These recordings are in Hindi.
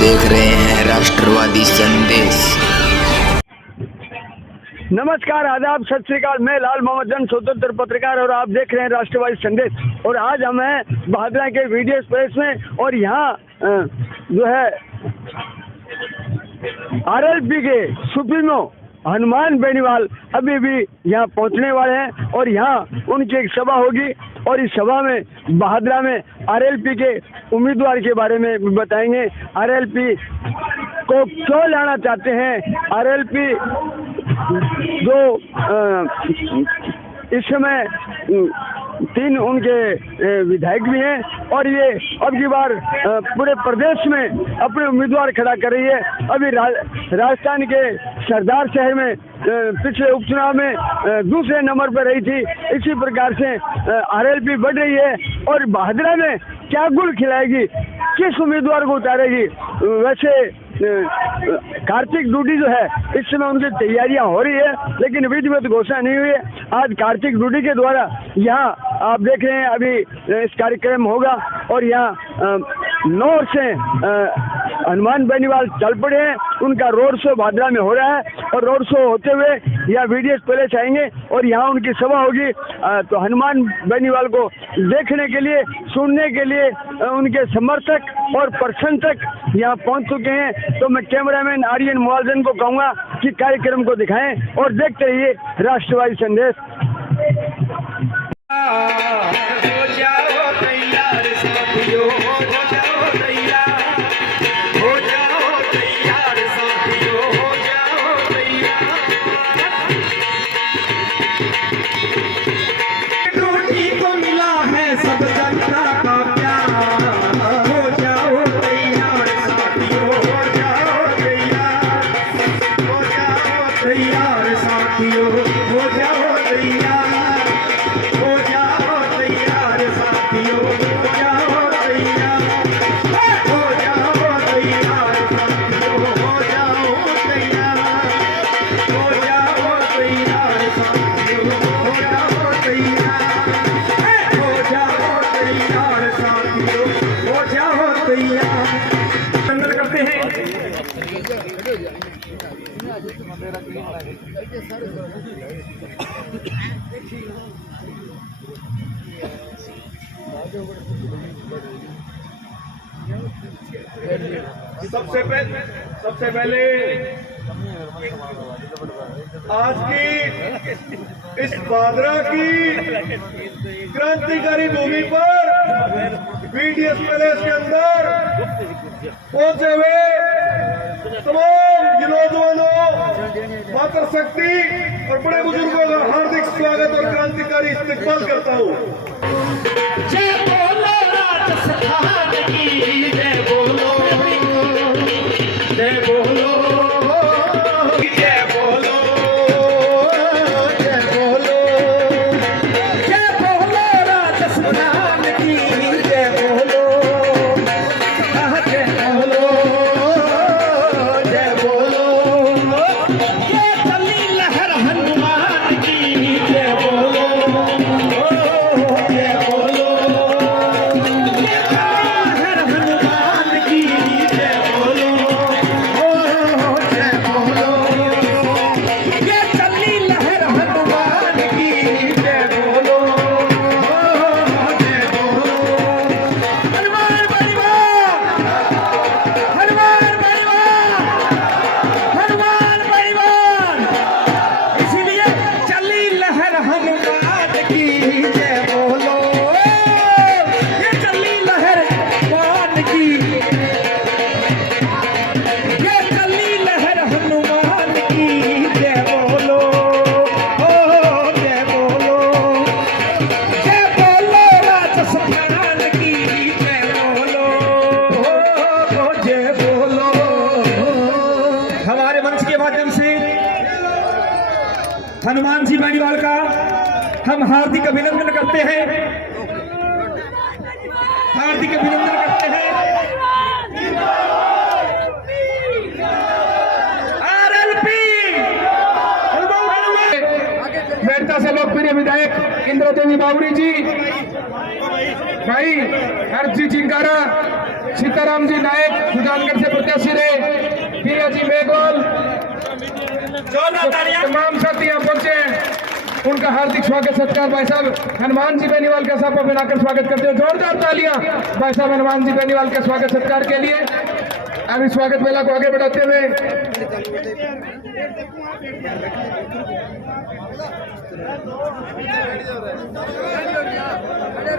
देख रहे हैं राष्ट्रवादी संदेश। नमस्कार, आदाब, सत श्री अकाल। मैं लाल मोहम्मद जन, स्वतंत्र पत्रकार, और आप देख रहे हैं राष्ट्रवादी संदेश। और आज हम हैं बहादुरा के वीडियो स्पेस में, और यहाँ जो है आरएलपी के सुप्रीमो हनुमान बेनीवाल अभी भी यहाँ पहुँचने वाले हैं, और यहाँ उनकी एक सभा होगी, और इस सभा में बहादुरा में आरएलपी के उम्मीदवार के बारे में बताएंगे। आरएलपी को क्यों लाना चाहते हैं, आरएलपी जो इस समय 3 उनके विधायक भी हैं, और ये अब की बार पूरे प्रदेश में अपने उम्मीदवार खड़ा कर रही है। अभी राजस्थान के सरदार शहर में पिछले उपचुनाव में दूसरे नंबर पर रही थी। इसी प्रकार से आरएलपी बढ़ रही है, और बहादुरा में क्या गुल खिलाएगी, किस उम्मीदवार को उतारेगी। वैसे कार्तिक डूडी जो है इस समय उनकी तैयारियां हो रही है, लेकिन विधिवत घोषणा नहीं हुई है। आज कार्तिक डूडी के द्वारा यहाँ आप देख रहे हैं अभी इस कार्यक्रम होगा, और यहाँ 9 से हनुमान बेनीवाल चल पड़े हैं। उनका रोड शो बहादुरा में हो रहा है, और रोड शो होते हुए यहाँ वीडियोस पैलेस आएंगे, और यहाँ उनकी सभा होगी। तो हनुमान बेनीवाल को देखने के लिए, सुनने के लिए उनके समर्थक और प्रशंसक यहाँ पहुँच चुके हैं। तो मैं कैमरामैन आर्यन मुआजन को कहूँगा कि कार्यक्रम को दिखाएं, और देखते रहिए राष्ट्रवादी संदेश। हो जाओ तैयार साथियों, हो जाओ तैयार, हो जाओ तैयार साथियों, हो जाओ तैयार। रोटी को मिला है सब जनता का प्यार, हो जाओ तैयार साथियों, हो जाओ तैयार, हो जाओ तैयार साथियों, हो जाओ तैयार। सबसे पहले आज की इस बहादुरा की क्रांतिकारी भूमि पर वीडीएस पैलेस के अंदर पहुंचे हुए तमाम नौजवानों, मातृशक्ति और बड़े बुजुर्गों का हार्दिक स्वागत और क्रांतिकारी इस्तकबाल करता हूँ। जय बोलो राजस्थान की, जय बोलो, जय बोलो, जय बोलो, जय बोलो, जय बोलो राजस्थान की, जय बोलो, जय बोलो, जय बोलो, ये चली लहर हनुमान की, जय बोलो, जय बोलो, ये लहर हनुमान की, जय बोलो, जय बोलो, ये चली लहर हनुमान की, जय बोलो, जय बोलो। हनुमान परिवार, हनुमान परिवार, हनुमान परिवार, इसलिए चली लहर हनुमान की, जय बोलो, ये चली लहर हनुमान की, ये चली लहर हनुमान की, जय बोलो, जय बोलो, जय बोलो राजस्थान की, जय बोलो, जय बोलो। हमारे मंच के माध्यम से हनुमान जी बेनीवाल का हम हार्दिक अभिनंदन करते हैं, हार्दिक अभिनंदन करते हैं। आरएलपी मेहता से लोकप्रिय विधायक इंद्र देवी बावरी जी, भाई हरजी चिंकारा, सीताराम जी नायक सुजानगढ़ से प्रत्याशी रहे, पिरियाजी मेघवाल, तमाम साथी यहाँ पहुंचे हैं, उनका हार्दिक स्वागत सत्कार। भाई साहब हनुमान जी बेनीवाल का साफा बनाकर स्वागत करते हैं, जोरदार तालियां भाई साहब हनुमान जी बेनीवाल के स्वागत सत्कार के लिए। अभी स्वागत मेला को आगे बढ़ाते हुए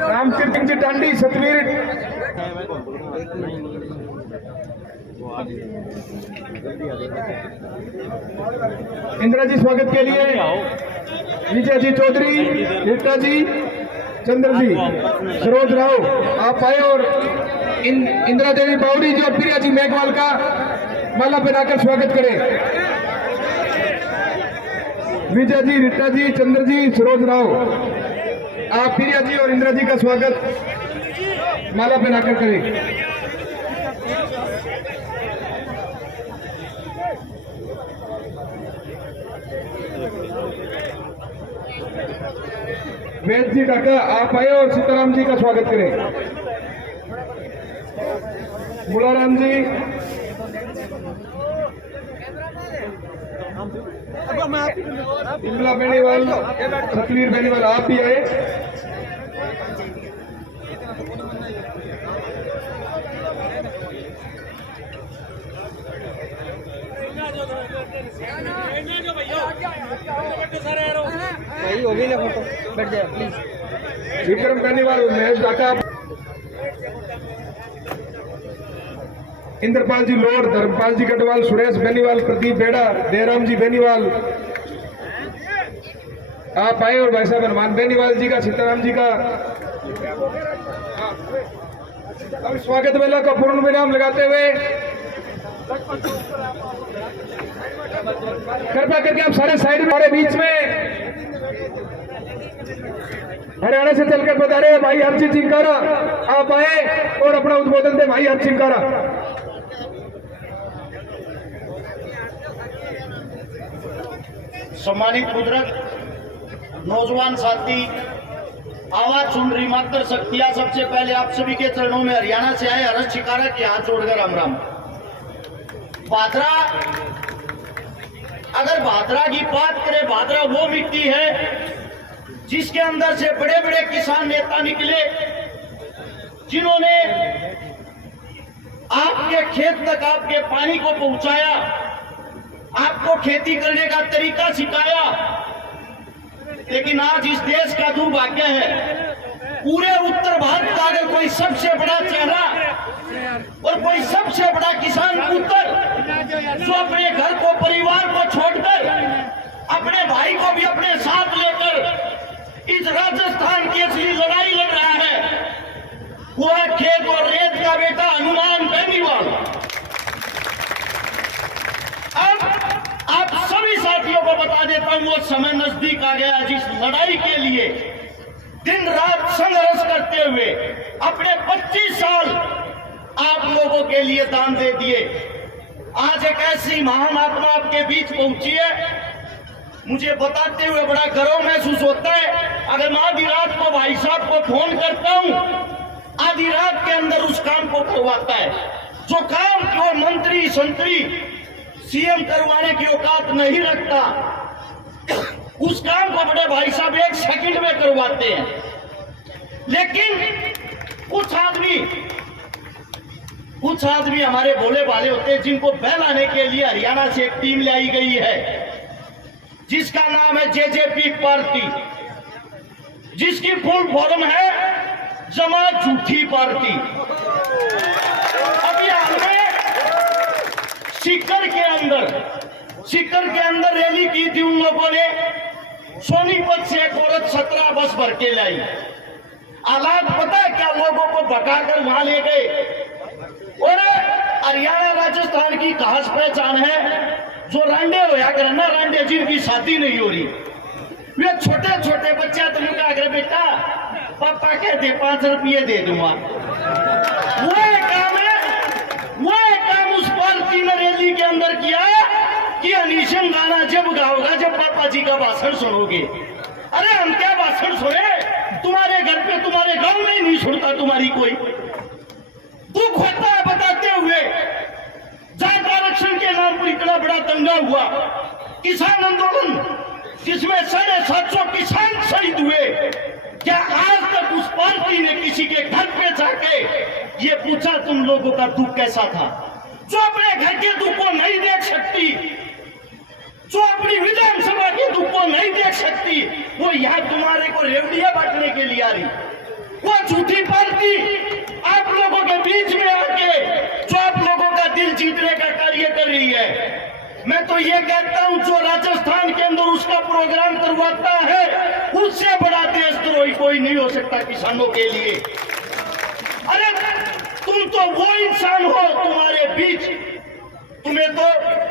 राम कीर्तन जी डांडी सतवीर इंदिरा जी स्वागत के लिए, विजय जी चौधरी, रीटा जी, चंद्र जी, सरोज राव आप आए और इंदिरा देवी बावड़ी जी और प्रिया जी मेघवाल का माला पहनाकर स्वागत करें। विजय जी, रीटा जी, चंद्र जी, सरोज राव आप प्रिया जी और इंदिरा जी का स्वागत माला पहनाकर करें। वेद जी काका आप आए और सीताराम जी का स्वागत करें। मुलाराम जी, इंदिरा बेनीवाल, सतवीर बेनीवाल आप भी आए। होगी ना फोटो, बैठ जाए प्लीज। विक्रम बेनीवाल, महेश डाका, इंद्रपाल जी लोर, धर्मपाल जी कटवाल, सुरेश बेनीवाल, प्रदीप बेड़ा, देराम जी बेनीवाल आप आए और भाई साहब हनुमान बेनीवाल जी का, सीताराम जी का अब स्वागत मेला का पूर्ण विराम लगाते हुए कृपया करके आप सारे साइड में, हमारे बीच में हरियाणा से चलकर बता रहे हैं भाई हरजीत चिंकारा आप आए और अपना उद्बोधन दे भाई हरजीत चिंकारा। सम्मानित बुजुर्ग, नौजवान साथी, आवाज सुन रही मात्र शक्तियां, सबसे पहले आप सभी के चरणों में हरियाणा से आए हरस चिकारा के हाथ जोड़कर राम राम। भादरा, अगर भादरा की बात करें, भादरा वो मिट्टी है जिसके अंदर से बड़े बड़े किसान नेता निकले, जिन्होंने आपके खेत तक आपके पानी को पहुंचाया, आपको खेती करने का तरीका सिखाया। लेकिन आज इस देश का दुर्भाग्य है, पूरे उत्तर भारत का अगर कोई सबसे बड़ा चेहरा और कोई सबसे बड़ा किसान पुत्र जो अपने घर को, परिवार को छोड़कर अपने भाई को भी अपने साथ लेकर इस राजस्थान की असली लड़ाई लड़ रहा है, वो है खेत और रेत का बेटा हनुमान बेनीवाल। अब आप सभी साथियों को बता देता हूं, वो समय नजदीक आ गया जिस लड़ाई के लिए दिन रात संघर्ष करते हुए अपने 25 साल आप लोगों के लिए दान दे दिए। आज एक ऐसी महान आत्मा आपके बीच पहुंची है, मुझे बताते हुए बड़ा गर्व महसूस होता है। अगर मैं आधी रात को भाई साहब को फोन करता हूं, आधी रात के अंदर उस काम को करवाता है, जो काम जो मंत्री संतरी सीएम करवाने की औकात नहीं रखता, उस काम को बड़े भाई साहब 1 सेकंड में करवाते हैं। लेकिन कुछ आदमी हमारे भोले भाले होते हैं, जिनको बहलाने के लिए हरियाणा से एक टीम लाई गई है जिसका नाम है जेजेपी पार्टी, जिसकी फुल फॉर्म है जमात झूठी पार्टी। अभी हमने सीकर के अंदर रैली की थी, उन लोगों ने सोनीपत से एक औरत 17 बस भर के लाई। हालात पता है क्या, लोगों को भगाकर वहां ले गए। और हरियाणा राजस्थान की खास पहचान है, जो रांडे होया कर ना, रांडे जिनकी शादी नहीं हो रही, वे छोटे छोटे बच्चा तुम क्या कर बेटा, पापा कहते 5 रुपये दे दूंगा। वो काम उस पार्टी ने रैली के अंदर किया कि अनिशन गाना जब गाओगा जब पापा जी का भाषण सुनोगे। अरे हम क्या भाषण सुने, तुम्हारे घर पे तुम्हारे गांव में ही नहीं सुनता तुम्हारी कोई। दुख होता है बताते हुए जात आरक्षण के नाम पर इतना बड़ा दंगा हुआ, किसान आंदोलन जिसमें 750 किसान शहीद हुए। क्या आज तक उस पार्टी ने किसी के घर पे जाके ये पूछा तुम लोगों का दुख कैसा था? जो अपने घर के दुख को नहीं देख सकती, जो अपनी विधानसभा के दुख को नहीं देख सकती, वो यहाँ तुम्हारे को रेवड़ियां बांटने के लिए आ रही। वो झूठी पार्टी आप लोगों के बीच में आके जो आप लोगों का दिल जीतने का कार्य कर रही है। मैं तो ये कहता हूं जो राजस्थान के अंदर उसका प्रोग्राम करवाता है, उससे बड़ा देशद्रोही कोई नहीं हो सकता किसानों के लिए। अरे तुम तो वो इंसान हो, तुम्हारे बीच तुम्हें तो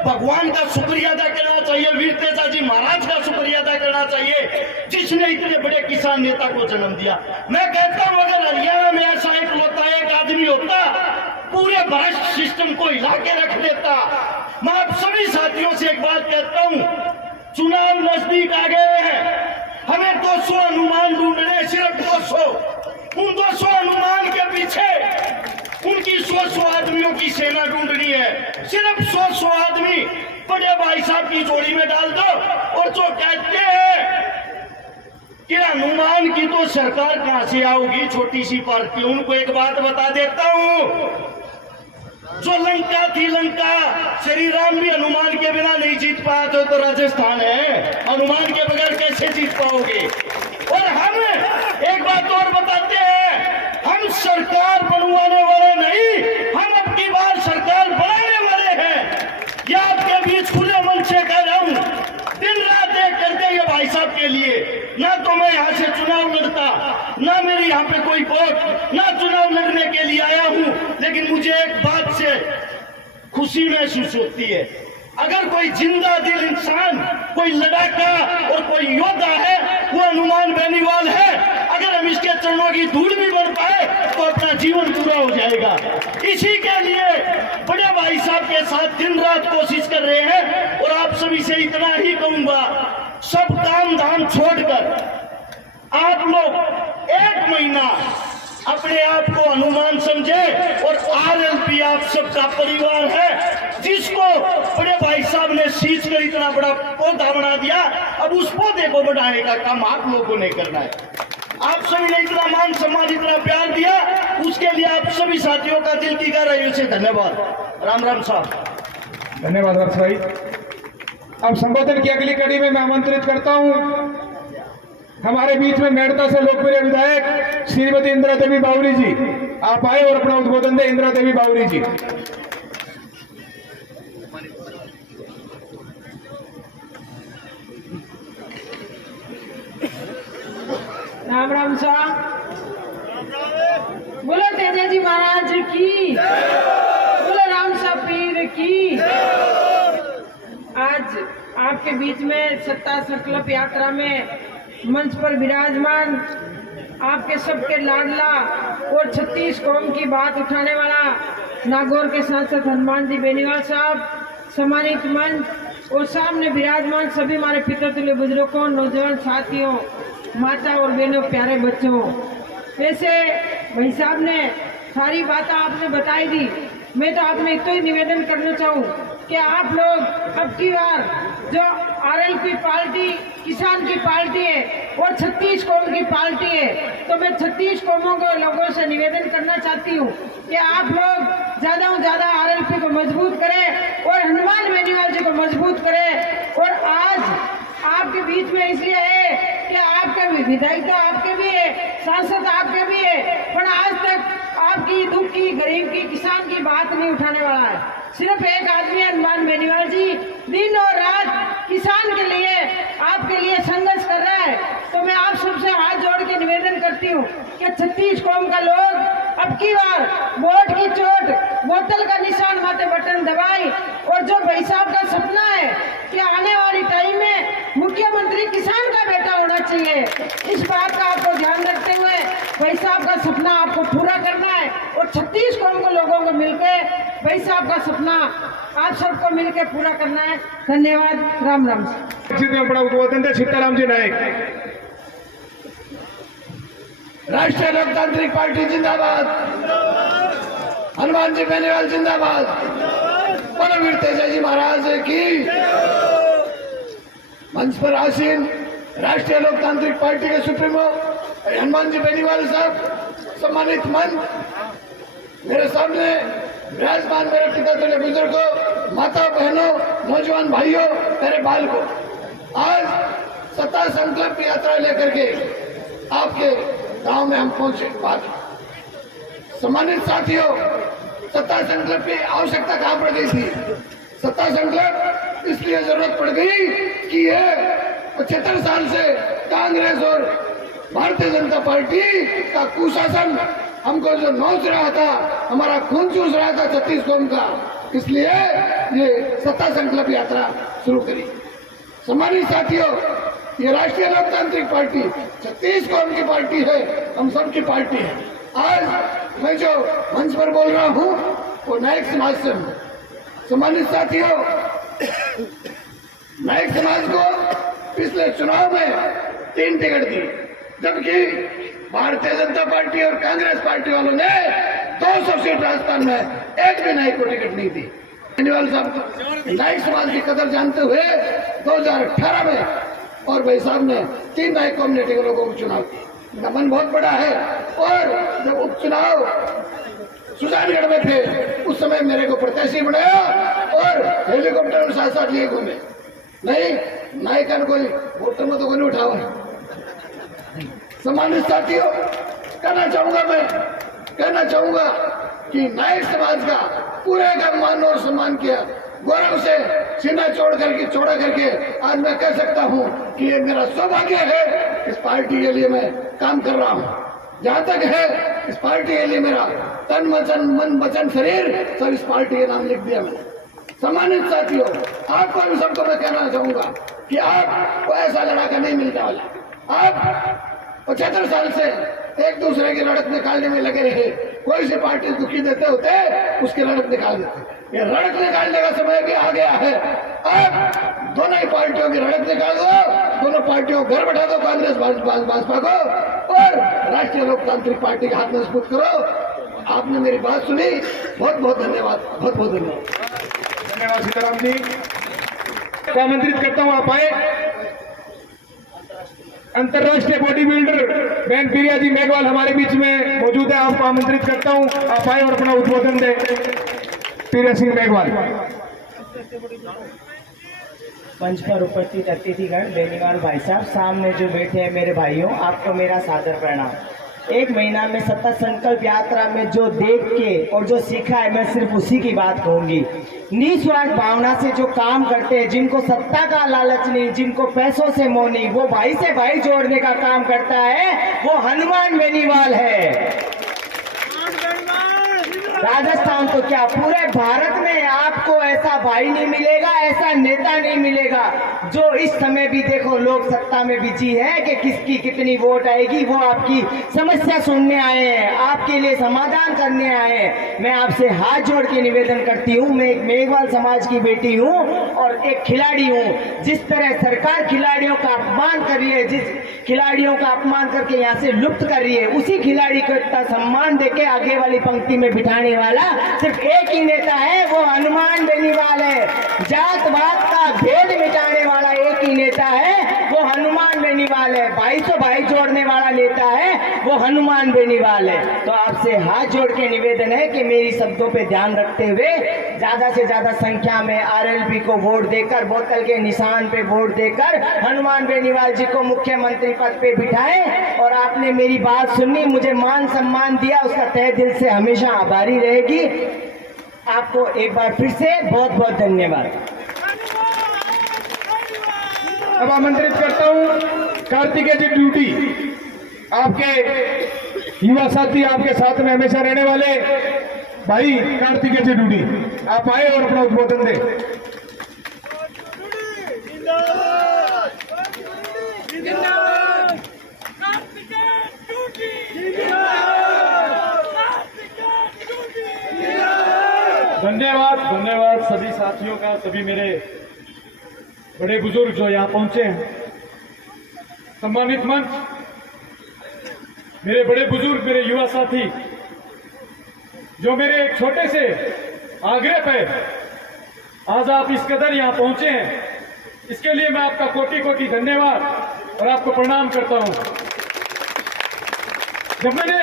भगवान का शुक्रिया अदा करना चाहिए, वीर तेजाजी महाराज का शुक्रिया अदा करना चाहिए जिसने इतने बड़े किसान नेता को जन्म दिया। मैं कहता हूं अगर हरियाणा में ऐसा एक आदमी होता, पूरे भ्रष्ट सिस्टम को हिला के रख देता। मैं आप सभी साथियों से एक बात कहता हूं, चुनाव नजदीक आ गए हैं, हमें 200 अनुमान ढूंढने, सिर्फ 200। उन 200 अनुमान के पीछे उनकी 100 आदमियों की सेना ढूंढनी है। सिर्फ 100 आदमी बड़े भाई साहब की जोड़ी में डाल दो, और जो कहते हैं कि हनुमान की तो सरकार कहां से आओगी, छोटी सी पार्टी, उनको एक बात बता देता हूं, जो लंका थी, लंका श्री राम भी हनुमान के बिना नहीं जीत पाया तो राजस्थान है, हनुमान के बगैर कैसे जीत पाओगे? और हम एक बात और बताते हैं, हम सरकार बनवाने वाले नहीं, हम अब की बार सरकार बनाने वाले हैं। ये आपके बीच खुले मन से कह रहा हूं, दिन रात एक करते ये भाई साहब के लिए। ना तो मैं यहाँ से चुनाव लड़ता, ना मेरी यहाँ पे कोई वोट, ना चुनाव लड़ने के लिए आया हूँ, लेकिन मुझे एक बात से खुशी महसूस होती है, अगर कोई जिंदा दिल इंसान, कोई लड़ाका और कोई योद्धा है, वो हनुमान बेनीवाल है। अगर हम इसके चरणों की धूल भी बढ़ पाए तो अपना जीवन पूरा हो जाएगा। इसी के लिए बड़े भाई साहब के साथ दिन रात कोशिश कर रहे हैं। और आप सभी से इतना ही कहूंगा, सब काम धाम छोड़कर आप लोग 1 महीना अपने आप को हनुमान समझे, और आरएलपी आप सबका परिवार है, जिसको बड़े भाई साहब ने सींच कर इतना बड़ा पौधा बना दिया। अब उस पौधे को बढ़ाने का काम आप लोगों ने करना है। आप सभी ने इतना मान सम्मान, इतना प्यार दिया, उसके लिए आप सभी साथियों का दिल की गहराइयों से धन्यवाद। राम राम साहब। धन्यवाद हर्ष भाई। अब संबोधन की अगली कड़ी में मैं आमंत्रित करता हूं हमारे बीच में मेड़ता से लोकप्रिय विधायक श्रीमती इंदिरा देवी बावरी जी। आप आए और अपना उद्बोधन दें। इंदिरा देवी बावरी जी। राम राम साहब। बोलो तेजाजी महाराज की, बोलो राम साहब पीर की। आज आपके बीच में सत्ता संकल्प यात्रा में मंच पर विराजमान आपके सबके लाडला और 36 कौम की बात उठाने वाला नागौर के सांसद हनुमान जी बेनीवाल साहब, सम्मानित मंच और सामने विराजमान सभी हमारे पितृतुल्य बुजुर्गों, नौजवान साथियों, माता और बहनों, प्यारे बच्चों। वैसे भाई साहब ने सारी बातें आपने बताई दी। मैं तो आपने इतना ही निवेदन करना चाहूँ कि आप लोग अब की बार जो आरएलपी पार्टी किसान की पार्टी है और 36 कौम की पार्टी है, तो मैं 36 कौमों के लोगों से निवेदन करना चाहती हूँ कि आप लोग ज्यादा से ज्यादा आरएलपी को मजबूत करें और हनुमान बेनीवाल जी को मजबूत करें। और आज आपके बीच में इसलिए है कि आपके विधायिका आपके भी है, सांसद आपके भी है, पर आज तक आपकी दुख की, गरीब की, किसान की बात नहीं उठाने वाला है। सिर्फ एक आदमी हनुमान बेनीवाल जी दिन और रात किसान के लिए, आपके लिए संघर्ष कर रहा है। तो मैं आप सबसे हाथ जोड़ के निवेदन करती हूँ कि 36 कौम का लोग अब की बार वोट की चोट, बोतल का निशान माथे बटन दबाई, और जो भाई साहब का सपना है कि आने वाली टाइम में मुख्यमंत्री किसान का बेटा होना चाहिए, इस बात का आपको ध्यान रखते हुए भाई साहब का सपना आपको पूरा करना है। और 36 कौम को लोगों को मिलकर भाई साहब का सपना आप सबको मिलकर पूरा करना है। धन्यवाद। राम राम। बड़ा उद्बोधन थे सीताराम जी नायक। राष्ट्रीय लोकतांत्रिक पार्टी जिंदाबाद। हनुमान जी बेनीवाल जिंदाबाद, परमवीर तेजाजी महाराज की। मंच पर आसीन राष्ट्रीय लोकतांत्रिक पार्टी के सुप्रीमो हनुमान जी बेनीवाल साहब, सम्मानित मंच, मेरे सामने विराजमान मेरे पिता तुल्य बुजुर्गों, माता बहनों, नौजवान भाइयों, मेरे बालकों, आज सत्ता संकल्प यात्रा लेकर के आपके गांव में हम पहुंचे। बात सम्मानित साथियों, सत्ता संकल्प की आवश्यकता कहां पड़ गई थी? सत्ता संकल्प इसलिए जरूरत पड़ गई कि ये 75 साल से कांग्रेस और भारतीय जनता पार्टी का कुशासन हमको जो नोच रहा था, हमारा खून चूस रहा था 36 कौम का, इसलिए ये सत्ता संकल्प यात्रा शुरू करी। सम्मानित साथियों, ये राष्ट्रीय लोकतांत्रिक पार्टी 36 कौम की पार्टी है, हम सबकी पार्टी है। आज मैं जो मंच पर बोल रहा हूँ वो नायक समाज से हूँ। सम्मानित साथियों, नायक समाज को पिछले चुनाव में 3 टिकट दी, जबकि भारतीय जनता पार्टी और कांग्रेस पार्टी वालों ने 200 सीट राजस्थान में एक भी नायक को टिकट नहीं दी। बेनीवाल साहब को नायक समाज की कदर जानते हुए 2018 में और भाई साहब ने 3 नायक कम्युनिटी लोगों को चुनाव किया। इनका मन बहुत बड़ा है। और जब उपचुनाव सुजानगढ़ में थे उस समय मेरे को प्रत्याशी बनाया और हेलीकॉप्टर में साथ साथ लिए घूमे। नहीं, नायकन कोई वोटर में तो कोई नहीं उठावा। सम्मानित साथियों, कहना चाहूंगा कि नायक समाज का पूरे का मान और सम्मान किया, गौरव से सीना चौड़ा करके आज मैं कह सकता हूं कि ये मेरा सौभाग्य है। इस पार्टी के लिए मैं काम कर रहा हूं। जहां तक है इस पार्टी के लिए मेरा तन मन वचन शरीर सब इस पार्टी के नाम लिख दिया मैंने। सम्मानित साथियों, आपको भी सबको मैं कहना चाहूंगा कि आपको ऐसा लड़ाका नहीं मिलने वाला। आप 75 साल से एक दूसरे की लड़क निकालने में लगे रहे। कोई सी पार्टी दुखी देते होते उसकी लड़क निकाल देते। ये लड़क निकालने का समय भी आ गया है। अब दोनों ही पार्टियों की लड़क निकाल दो, दोनों पार्टियों को घर बैठा दो, कांग्रेस भाजपा को, और राष्ट्रीय लोकतांत्रिक पार्टी के हाथ में सपुर्द करो। आपने मेरी बात सुनी, बहुत बहुत धन्यवाद, बहुत बहुत धन्यवाद। धन्यवाद सीताराम जी को आमंत्रित करता हूँ, आप आए। अंतर्राष्ट्रीय बॉडी बिल्डर बहन प्रिया जी मेघवाल हमारे बीच में मौजूद है, आपको आमंत्रित करता हूं, आप आए और अपना उद्बोधन दें। प्रिया सिंह मेघवाल। मंच पर उपस्थित अतिथिगण, बेनीवाल भाई साहब, सामने जो बैठे हैं मेरे भाइयों, आपको मेरा सादर प्रणाम। 1 महीना में सत्ता संकल्प यात्रा में जो देख के और जो सीखा है, मैं सिर्फ उसी की बात कहूंगी। निस्वार्थ भावना से जो काम करते हैं, जिनको सत्ता का लालच नहीं, जिनको पैसों से मोह नहीं, वो भाई से भाई जोड़ने का काम करता है, वो हनुमान बेनीवाल है। राजस्थान तो क्या, पूरे भारत में आपको ऐसा भाई नहीं मिलेगा, ऐसा नेता नहीं मिलेगा जो इस समय भी देखो लोग सत्ता में बिजी है कि किसकी कितनी वोट आएगी। वो आपकी समस्या सुनने आए हैं, आपके लिए समाधान करने आए हैं। मैं आपसे हाथ जोड़ के निवेदन करती हूँ, मैं एक मेघवाल समाज की बेटी हूँ और एक खिलाड़ी हूँ। जिस तरह सरकार खिलाड़ियों का अपमान कर रही है, जिस खिलाड़ियों का अपमान करके यहाँ से लुप्त कर रही है, उसी खिलाड़ी को इतना सम्मान देके आगे वाली पंक्ति में बिठाने वाला सिर्फ एक ही नेता है, वो हनुमान बेनीवाल है। जात पात का भेद मिटाने वाला एक ही नेता है, वो हनुमान बेनीवाल है। भाई से भाई जोड़ने वाला नेता है, वो हनुमान बेनीवाल है। तो आपसे हाथ जोड़ के निवेदन है कि मेरी शब्दों पे ध्यान रखते हुए ज्यादा से ज्यादा संख्या में आरएलपी को वोट देकर, बोतल के निशान पे वोट देकर हनुमान बेनीवाल जी को मुख्यमंत्री पद पे बिठाएं। और आपने मेरी बात सुनी, मुझे मान सम्मान दिया, उसका तहे दिल से हमेशा आभारी रहेगी। आपको एक बार फिर से बहुत बहुत धन्यवाद। अब आमंत्रित करता हूं कार्तिकेय जी ड्यूटी, आपके युवा साथी, आपके साथ में हमेशा रहने वाले भाई कार्तिकेय जी ड्यूटी, आप आए और अपना उद्बोधन दें। धन्यवाद सभी साथियों का, सभी मेरे बड़े बुजुर्ग जो यहाँ पहुंचे हैं। सम्मानित मंच, मेरे बड़े बुजुर्ग, मेरे युवा साथी, जो मेरे एक छोटे से आग्रह पे आज आप इस कदर यहाँ पहुंचे हैं, इसके लिए मैं आपका कोटि कोटि धन्यवाद और आपको प्रणाम करता हूं। जब मैंने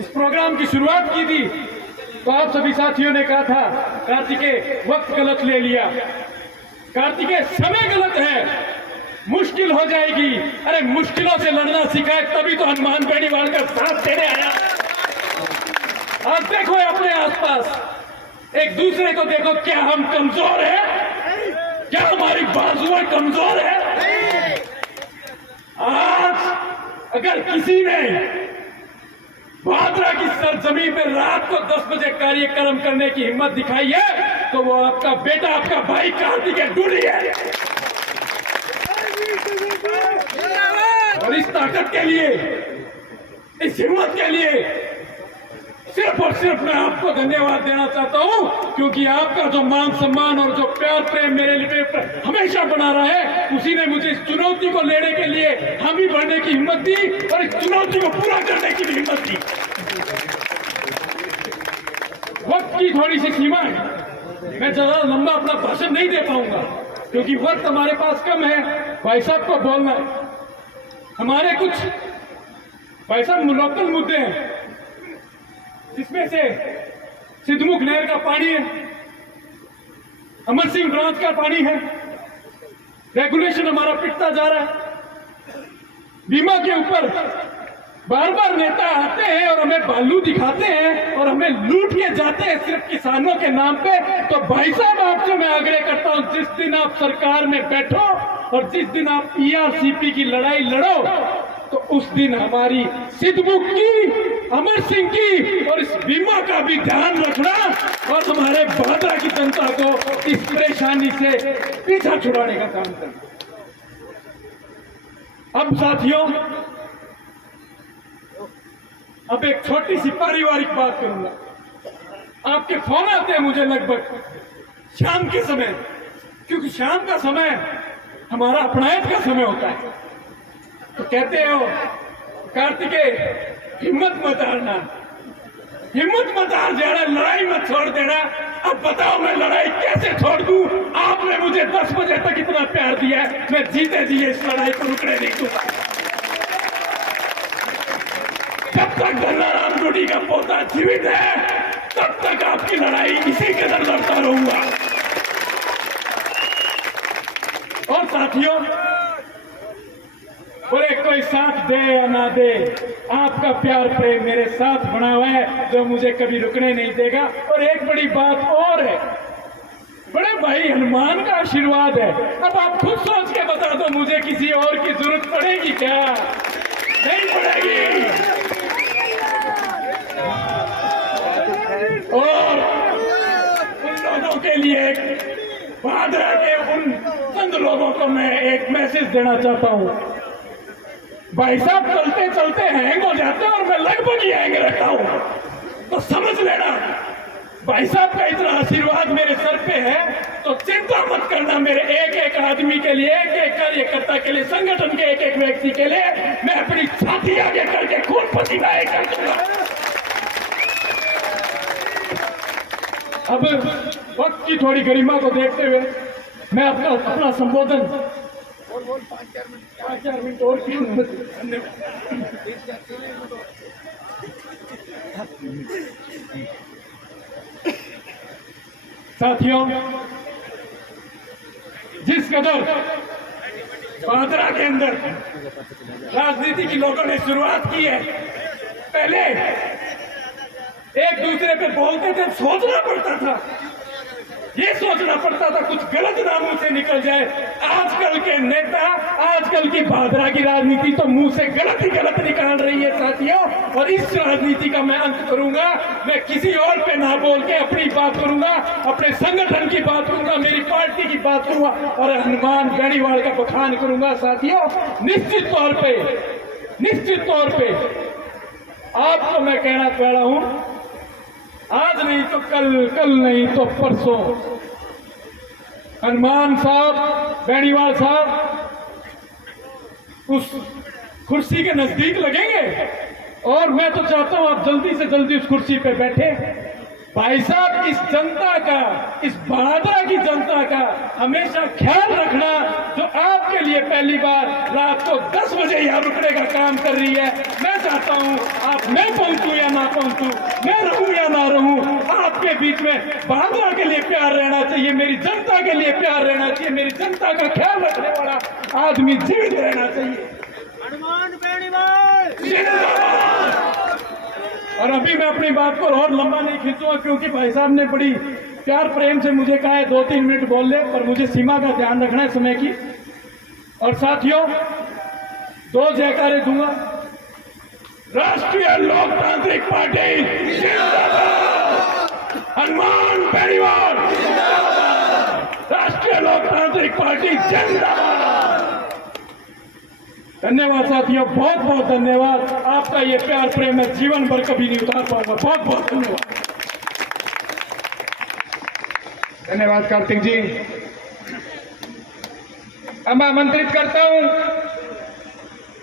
इस प्रोग्राम की शुरुआत की थी तो आप सभी साथियों ने कहा था कार्तिकेय वक्त गलत ले लिया, कार्तिकेय समय गलत है, मुश्किल हो जाएगी। अरे मुश्किलों से लड़ना सीखा है तभी तो हनुमान बेनीवाल का साथ देने आया। आज देखो अपने आसपास, एक दूसरे को देखो, क्या हम कमजोर हैं? क्या हमारी बाजुएं कमजोर है? आज अगर किसी ने भादरा की सरजमीन में रात को 10 बजे कार्यक्रम करने की हिम्मत दिखाई है तो वो आपका बेटा, आपका भाई कार्तिकेय डूडी है। और इस ताकत के लिए, इस हिम्मत के लिए सिर्फ और सिर्फ मैं आपको धन्यवाद देना चाहता हूं, क्योंकि आपका जो मान सम्मान और जो प्यार प्रेम मेरे लिए हमेशा बना रहा है, उसी ने मुझे इस चुनौती को लेने के लिए हामी बढ़ने की हिम्मत दी और इस चुनौती को पूरा करने की भी हिम्मत दी। वक्त की थोड़ी सी सीमा है, मैं ज्यादा लंबा अपना भाषण नहीं दे पाऊंगा क्योंकि वक्त हमारे पास कम है। भाई साहब को बोलना है, हमारे कुछ भाई साहब लोकल मुद्दे हैं, जिसमें से सिद्धमुख नहर का पानी है, अमर सिंह ब्रांच का पानी है, रेगुलेशन हमारा पिटता जा रहा है, बीमा के ऊपर बार बार नेता आते हैं और हमें बालू दिखाते हैं और हमें लूट के जाते हैं सिर्फ किसानों के नाम पे। तो भाई साहब आपसे मैं आग्रह करता हूं, जिस दिन आप सरकार में बैठो और जिस दिन आप ERCP की लड़ाई लड़ो तो उस दिन हमारी सिद्धमुख की, अमर सिंह की और इस बीमा का भी ध्यान रखना और हमारे भादरा की जनता को इस परेशानी से पीछा छुड़ाने का काम करना। अब साथियों, अब एक छोटी सी पारिवारिक बात करूंगा। आपके फोन आते हैं मुझे लगभग शाम के समय, क्योंकि शाम का समय हमारा अपनायत का समय होता है। तो कहते हो कार्तिकेय हिम्मत मत हारना, हिम्मत मत हार जाना, लड़ाई मत छोड़ देना। अब बताओ मैं लड़ाई कैसे छोड़ दूं? आपने मुझे 10 बजे तक इतना प्यार दिया है, मैं जीते जी इस लड़ाई को रुकने नहीं दूंगा। जब तक गंगाराम डूडी का पोता जीवित है तब तक आपकी लड़ाई इसी के अंदर लड़ता रहूंगा। और साथियों, बोले कोई साथ दे या ना दे, आपका प्यार प्रेम मेरे साथ बना हुआ है जो मुझे कभी रुकने नहीं देगा। और एक बड़ी बात और है, बड़े भाई हनुमान का आशीर्वाद है। अब आप खुद सोच के बता दो, मुझे किसी और की जरूरत पड़ेगी क्या? नहीं पड़ेगी। और उन लोगों के लिए, भादरा के उन चंद लोगों को मैं एक मैसेज देना चाहता हूं। भाई साहब चलते चलते हैंग हो जाते हैं और मैं लगभग ही हैंग रहता हूं, तो समझ लेना भाई साहब का इतना आशीर्वाद मेरे सर पे है तो चिंता मत करना। मेरे एक एक आदमी के लिए, एक एक कार्यकर्ता के लिए, संगठन के एक एक व्यक्ति के लिए मैं अपनी छाती आगे करके खून पसीना एक कर दूंगा। अब वक्त की थोड़ी गरिमा को देखते हुए मैं अपना संबोधन 5-4 मिनट और साथियों, जिस कदर भादरा के अंदर राजनीति की लोगों ने शुरुआत की है, पहले एक दूसरे पे बोलते थे, सोचना पड़ता था, ये सोचना पड़ता था कुछ गलत ना मुंह से निकल जाए। आजकल के नेता, आजकल की भादरा की राजनीति तो मुंह से गलत ही गलत निकाल रही है साथियों। और इस राजनीति का मैं अंत करूंगा। मैं किसी और पे ना बोल के अपनी बात करूंगा, अपने संगठन की बात करूंगा, मेरी पार्टी की बात करूंगा और हनुमान बेनीवाल का बखान करूंगा। साथियों, निश्चित तौर पे आपको मैं कहना चाह रहा हूं, आज नहीं तो कल नहीं तो परसों हनुमान साहब, बेनीवाल साहब उस कुर्सी के नजदीक लगेंगे और मैं तो चाहता हूं आप जल्दी से जल्दी उस कुर्सी पे बैठे। भाई साहब, इस जनता का, इस बहादुर की जनता का हमेशा ख्याल रखना, जो आपके लिए पहली बार रात को 10 बजे यहाँ रुकने का काम कर रही है। मैं चाहता हूँ आप, मैं पहुंचूं या ना पहुंचूं, मैं रहूं या ना रहूं, आपके बीच में बहादुर के लिए प्यार रहना चाहिए, मेरी जनता के लिए प्यार रहना चाहिए, मेरी जनता का ख्याल रखने वाला आदमी जीवित रहना चाहिए। और अभी मैं अपनी बात को और लंबा नहीं खींचूंगा, क्योंकि भाई साहब ने बड़ी प्यार प्रेम से मुझे कहा है 2-3 मिनट बोल ले, पर मुझे सीमा का ध्यान रखना है समय की। और साथियों, 2 जयकारे दूंगा। राष्ट्रीय लोकतांत्रिक पार्टी जिंदाबाद, हनुमान बेनीवाल जिंदाबाद, राष्ट्रीय लोकतांत्रिक पार्टी जिंदाबाद। धन्यवाद साथियों, बहुत बहुत धन्यवाद। आपका ये प्यार प्रेम मैं जीवन भर कभी नहीं उतार पाऊंगा। बहुत बहुत धन्यवाद। धन्यवाद कार्तिक जी। अब मैं आमंत्रित करता हूं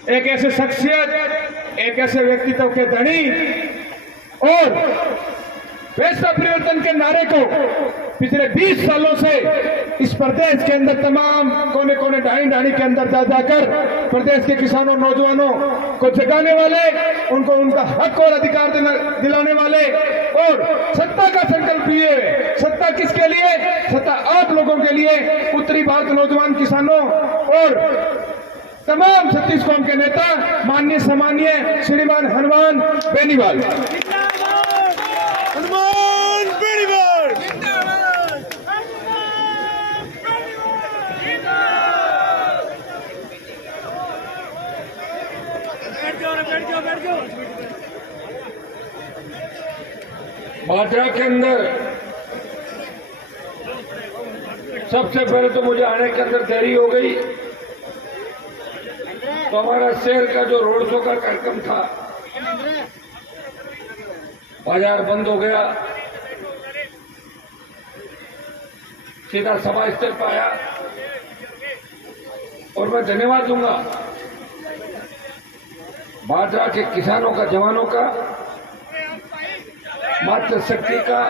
एक ऐसे शख्सियत, एक ऐसे व्यक्तित्व के धनी और वैसा परिवर्तन के नारे को पिछले 20 सालों से इस प्रदेश के अंदर तमाम कोने कोने ढाणी ढाणी के अंदर जा जाकर प्रदेश के किसानों नौजवानों को जगाने वाले, उनको उनका हक और अधिकार दिलाने वाले और सत्ता का संकल्प लिए। सत्ता किसके लिए? सत्ता आप लोगों के लिए, उत्तरी भारत नौजवान किसानों और तमाम 36 कौम के नेता माननीय सम्मानीय श्रीमान हनुमान बेनीवाल। हनुमान बेनीवाल बैठ जाओ। भादरा के अंदर सबसे पहले तो मुझे आने के अंदर देरी हो गई, तो हमारा शहर का जो रोड शो का कार्यक्रम था, बाजार बंद हो गया, सीधा सभा स्थल पर आया। और मैं धन्यवाद दूंगा भादरा के किसानों का, जवानों का, मातृ शक्ति का,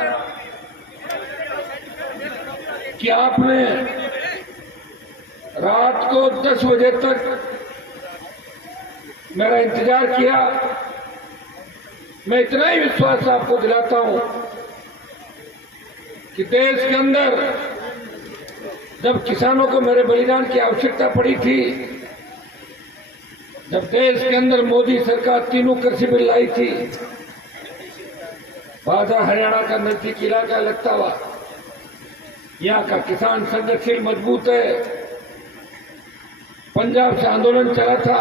कि आपने रात को 10 बजे तक मेरा इंतजार किया। मैं इतना ही विश्वास आपको दिलाता हूं कि देश के अंदर जब किसानों को मेरे बलिदान की आवश्यकता पड़ी थी, जब देश के अंदर मोदी सरकार 3 कृषि बिल लाई थी, भादरा हरियाणा का नजदीकी इलाका लगता हुआ, यहाँ का किसान संगठन मजबूत है। पंजाब से आंदोलन चला था,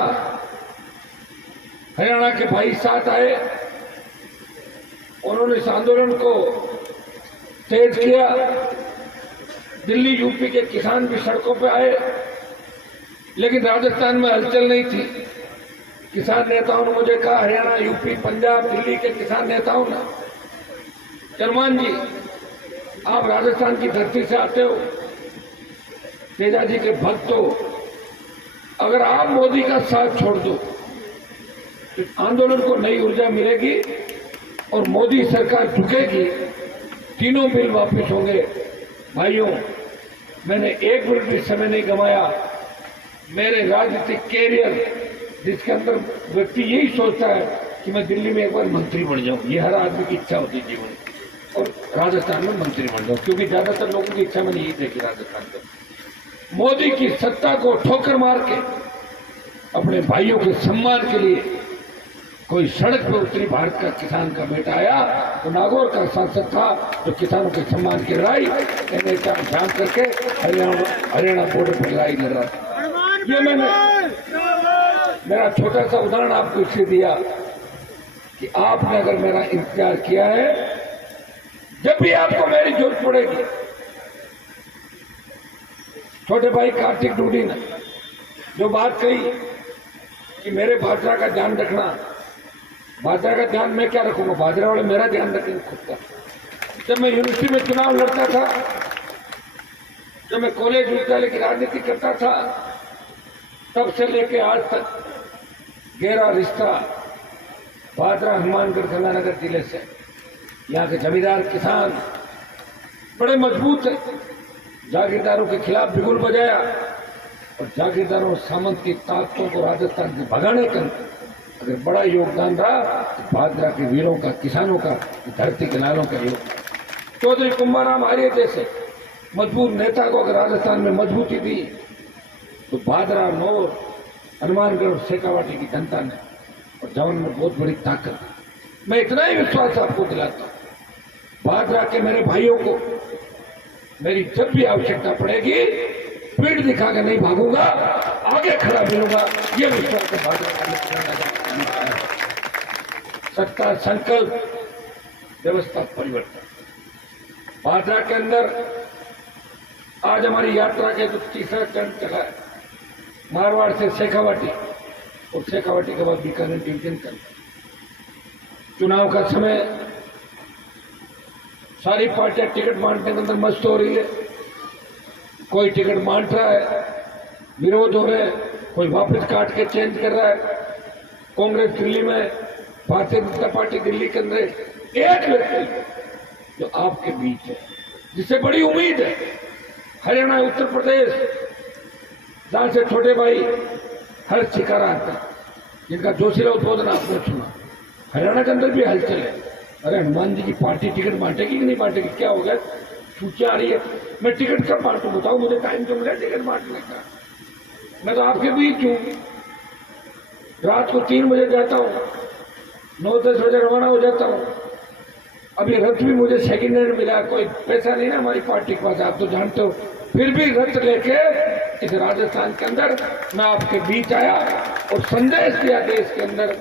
हरियाणा के भाई साथ आए, उन्होंने इस आंदोलन को तेज किया। दिल्ली यूपी के किसान भी सड़कों पर आए, लेकिन राजस्थान में हलचल नहीं थी। किसान नेताओं ने मुझे कहा, हरियाणा, यूपी, पंजाब, दिल्ली के किसान नेताओं ने, सलमान जी आप राजस्थान की धरती से आते हो, तेजा जी के भक्त हो, अगर आप मोदी का साथ छोड़ दो तो आंदोलन को नई ऊर्जा मिलेगी और मोदी सरकार झुकेगी, 3 बिल वापस होंगे। भाइयों, मैंने 1 मिनट भी समय नहीं गंवाया। मेरे राजनीतिक कैरियर जिसके अंदर व्यक्ति यही सोचता है कि मैं दिल्ली में एक बार मंत्री बन जाऊं, ये हर आदमी की इच्छा होती है जीवन में, और राजस्थान में मंत्री बन जाऊं, क्योंकि ज्यादातर लोगों की इच्छा मैंने यही देखी राजस्थान में। मोदी की सत्ता को ठोकर मार के अपने भाइयों के सम्मान के लिए कोई सड़क पर उत्तरी भारत का किसान का बेटा आया, तो नागौर का सांसद था जो किसानों के सम्मान की लड़ाई ध्यान करके हरियाणा बॉर्डर पर लड़ाई लड़ रहा था। ये मैंने मेरा छोटा सा उदाहरण आपको इसलिए दिया कि आपने अगर मेरा इंतजार किया है, जब भी आपको मेरी जरूरत पड़ेगी। छोटे भाई कार्तिक डूडी ने जो बात कही कि मेरे भादरा का ध्यान रखना, भादरा का ध्यान मैं क्या रखूंगा, भादरा वाले मेरा ध्यान रखेंगे खुद का। जब मैं यूनिवर्सिटी में चुनाव लड़ता था, जब मैं कॉलेज विद्यालय की राजनीति करता था, तब से लेके आज तक गहरा रिश्ता भादरा हनुमानगढ़ गंगानगर जिले से। यहाँ के जमींदार किसान बड़े मजबूत है, जागीरदारों के खिलाफ बिगुल बजाया और जागीरदारों सामंत की ताकतों को राजस्थान से भगाने का अगर बड़ा योगदान रहा तो भादरा के वीरों का, किसानों का, धरती के लालों का योगदान। चौधरी कुंभाराम आर्य जैसे मजबूत नेता को अगर राजस्थान में मजबूती दी तो भादरा, नौर, हनुमानगढ़ और शेखावाटी की जनता ने और जवान में बहुत बड़ी ताकत। मैं इतना ही विश्वास आपको दिलाता हूँ, भादरा के मेरे भाइयों को मेरी जब भी आवश्यकता पड़ेगी पीठ दिखा के नहीं भागूंगा, आगे खड़ा मिलूंगा। ये विश्वास है भादरा का। सत्ता संकल्प, व्यवस्था परिवर्तन। भादरा के अंदर आज हमारी यात्रा के जो तीसरा चरण चला है, मारवाड़ से शेखावाटी और शेखावाटी के बाद बीकानेर डिवीजन का चुनाव का समय सारी पार्टियां टिकट बांटने के अंदर मस्त हो रही है। कोई टिकट बांट रहा है, विरोध हो रहे हैं, कोई वापस काट के चेंज कर रहा है। कांग्रेस दिल्ली में, भारतीय जनता पार्टी दिल्ली के अंदर एक व्यक्ति जो आपके बीच है, जिससे बड़ी उम्मीद है। हरियाणा, उत्तर प्रदेश, जहां से छोटे भाई हर शिकारा आता है, जिनका जोशीला उद्बोधन आपने सुना। हरियाणा के अंदर भी हलचल है। अरे हनुमान जी की पार्टी टिकट बांटेगी कि नहीं बांटेगी, क्या हो गया, सूची आ रही है। मैं टिकट कब बांटूं बताओ मुझे, टाइम तो मिला टिकट बांटने का। मैं तो आपके बीच हूं, रात को 3 बजे जाता हूं, 9-10 बजे रवाना हो जाता हूं। अभी रथ भी मुझे सेकंड हैंड मिला, कोई पैसा नहीं ना हमारी पार्टी के पास, आप तो जानते हो। फिर भी रथ लेके इस राजस्थान के अंदर मैं आपके बीच आया और संदेश दिया देश के अंदर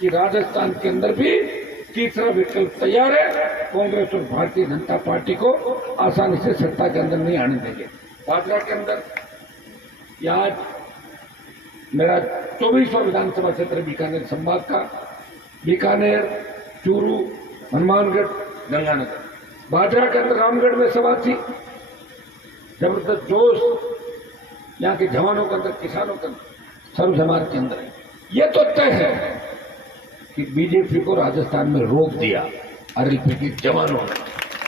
कि राजस्थान के अंदर भी तीसरा विकल्प तैयार है। कांग्रेस और भारतीय जनता पार्टी को आसानी से सत्ता के अंदर नहीं आने देंगे। भादरा के अंदर आज मेरा 24वां विधानसभा क्षेत्र बीकानेर संभाग का, बीकानेर, चूरू, हनुमानगढ़, गंगानगर। भादरा के अंदर रामगढ़ में सभा थी, जबरदस्त जोश यहाँ के जवानों के अंदर, किसानों के अंदर, सर्व समाज के अंदर है। ये तो तय है कि बीजेपी को राजस्थान में रोक दिया आरएलपी के जवानों ने,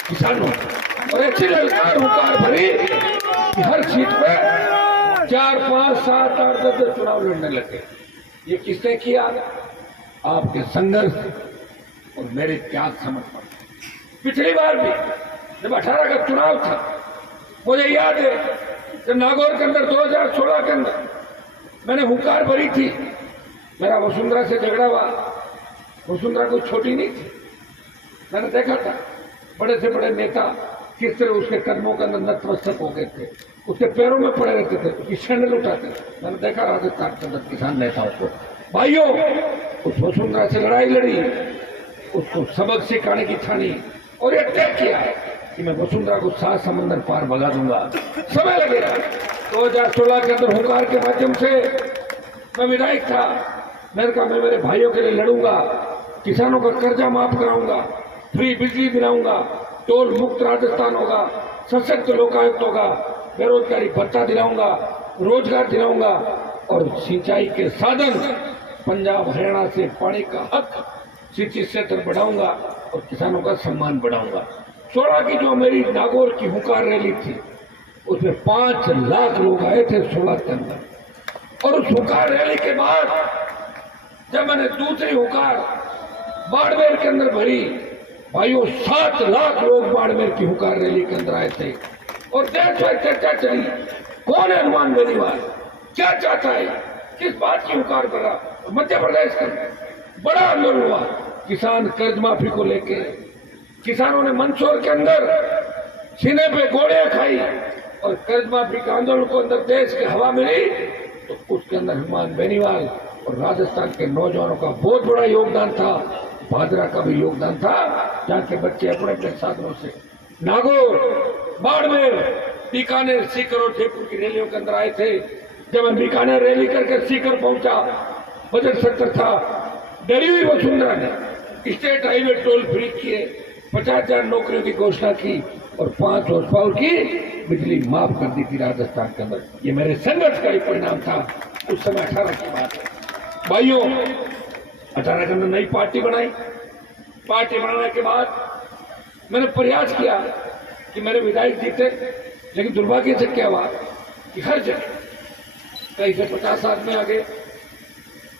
किसानों ने, और ऐसी ललकार हुकार भरी कि हर सीट पे 4, 5, 7, 8, 10 चुनाव लड़ने लगे। ये किसने किया? आपके संघर्ष और मेरे त्याग समर्पण। पिछली बार भी जब 18 का चुनाव था, मुझे याद है जब नागौर के अंदर 2016 के अंदर मैंने हुंकार भरी थी, मेरा वसुंधरा से झगड़ा हुआ। वसुंधरा कोई छोटी नहीं थी, मैंने देखा था बड़े से बड़े नेता किस तरह उसके कदमों के अंदर नतमस्तक हो गए थे, उसके पैरों में पड़े रहते थे, उसकी सैंडल उठाते थे। मैंने देखा राजस्थान के अंदर किसान नेताओं को। भाइयों, उस वसुंधरा से लड़ाई लड़ी, उसको सबक सिखाने की ठानी और ये तय किया कि मैं वसुंधरा को 7 समंदर पार भगा दूंगा। समय लगेगा। 2016 के अंदर हुंकार के माध्यम से मैं विधायक था, मैंने कहा मैं मेरे भाइयों के लिए लड़ूंगा, किसानों का कर्जा माफ कराऊंगा, फ्री बिजली दिलाऊंगा, टोल मुक्त राजस्थान होगा, सशक्त लोकायुक्त होगा, बेरोजगारी भत्ता दिलाऊंगा, रोजगार दिलाऊंगा और सिंचाई के साधन पंजाब हरियाणा से पानी का हक सिंचित क्षेत्र बढ़ाऊंगा और किसानों का सम्मान बढ़ाऊंगा। 16 की जो मेरी नागौर की हुंकार रैली थी, उसमें 5 लाख लोग आए थे 16 के अंदर। और उस हुंकार रैली के बाद जब मैंने दूसरी हुंकार बाड़मेर के अंदर भरी, भाइयों 7 लाख लोग बाड़मेर की हुंकार रैली के अंदर आए थे और देश में चर्चा चली, कौन है हनुमान बेनीवाल, क्या चाहता है, किस बात की हुंकार कर रहा। मध्य प्रदेश के बड़ा आंदोलन हुआ किसान कर्ज माफी को लेके। किसानों ने मंदसौर के अंदर सीने पे गोलियां खाई और कर्ज माफी के आंदोलन को अंदर देश की हवा मिली, तो उसके अंदर हनुमान बेनीवाल और राजस्थान के नौजवानों का बहुत बड़ा योगदान था। भादरा का भी योगदान था, जहाँ के बच्चे अपने अपने साधनों से नागौर, बाड़मेर, बीकानेर, सीकर और जयपुर की रैलियों के अंदर आए थे। जब मैं बीकानेर रैली करके सीकर पहुंचा, बजट सत्र था, डरी हुई वसुंधरा ने स्टेट हाईवे टोल फ्री किए, 50,000 नौकरियों की घोषणा की और 5 हॉर्स पावर की बिजली माफ कर दी थी राजस्थान के अंदर। ये मेरे संघर्ष का ही परिणाम था। उस समय 18 की बात है। भाइयों, 18 के अंदर नई पार्टी बनाई। पार्टी बनाने के बाद मैंने प्रयास किया कि मेरे विधायक जीते, लेकिन दुर्भाग्य से क्या हुआ कि हर जगह कहीं से 50 आदमी आ गए,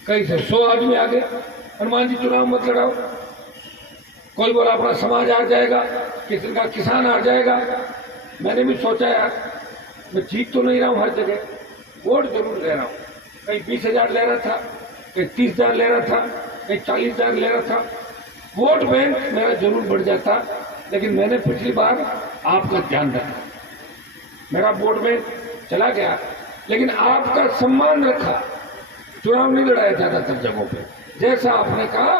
कहीं से 100 आदमी आ गए, हनुमान जी चुनाव मत लड़ाओ। कोई बोला अपना समाज आ जाएगा, किसी का किसान आ जाएगा। मैंने भी सोचा यार मैं जीत तो नहीं रहा हूं हर जगह, वोट जरूर ले रहा हूं। कहीं 20,000 ले रहा था, कहीं 30,000 ले रहा था, कहीं 40,000 ले रहा था। वोट बैंक मेरा जरूर बढ़ जाता, लेकिन मैंने पिछली बार आपका ध्यान रखा, मेरा वोट बैंक चला गया, लेकिन आपका सम्मान रखा। चुनाव नहीं लड़ाया ज्यादातर जगहों पे, जैसा आपने कहा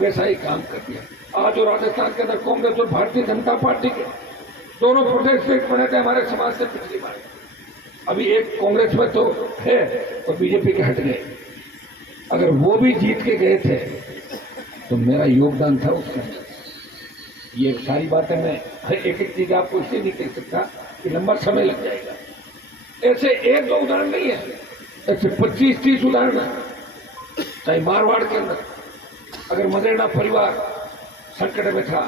वैसा ही काम कर दिया। आज जो राजस्थान के अंदर कांग्रेस और भारतीय जनता पार्टी के दोनों प्रोटेस्ट स्टेट बने थे हमारे समाज से पिछली बार। अभी एक कांग्रेस में तो है और बीजेपी के हट गए। अगर वो भी जीत के गए थे तो मेरा योगदान था उसके अंदर। ये सारी बातें मैं हर एक चीज आपको इसलिए नहीं कह सकता कि लंबा समय लग जाएगा। ऐसे एक दो उदाहरण नहीं है, ऐसे 25-30 उदाहरण है। चाहे मारवाड़ के अंदर अगर मदेरणा परिवार संकट में था,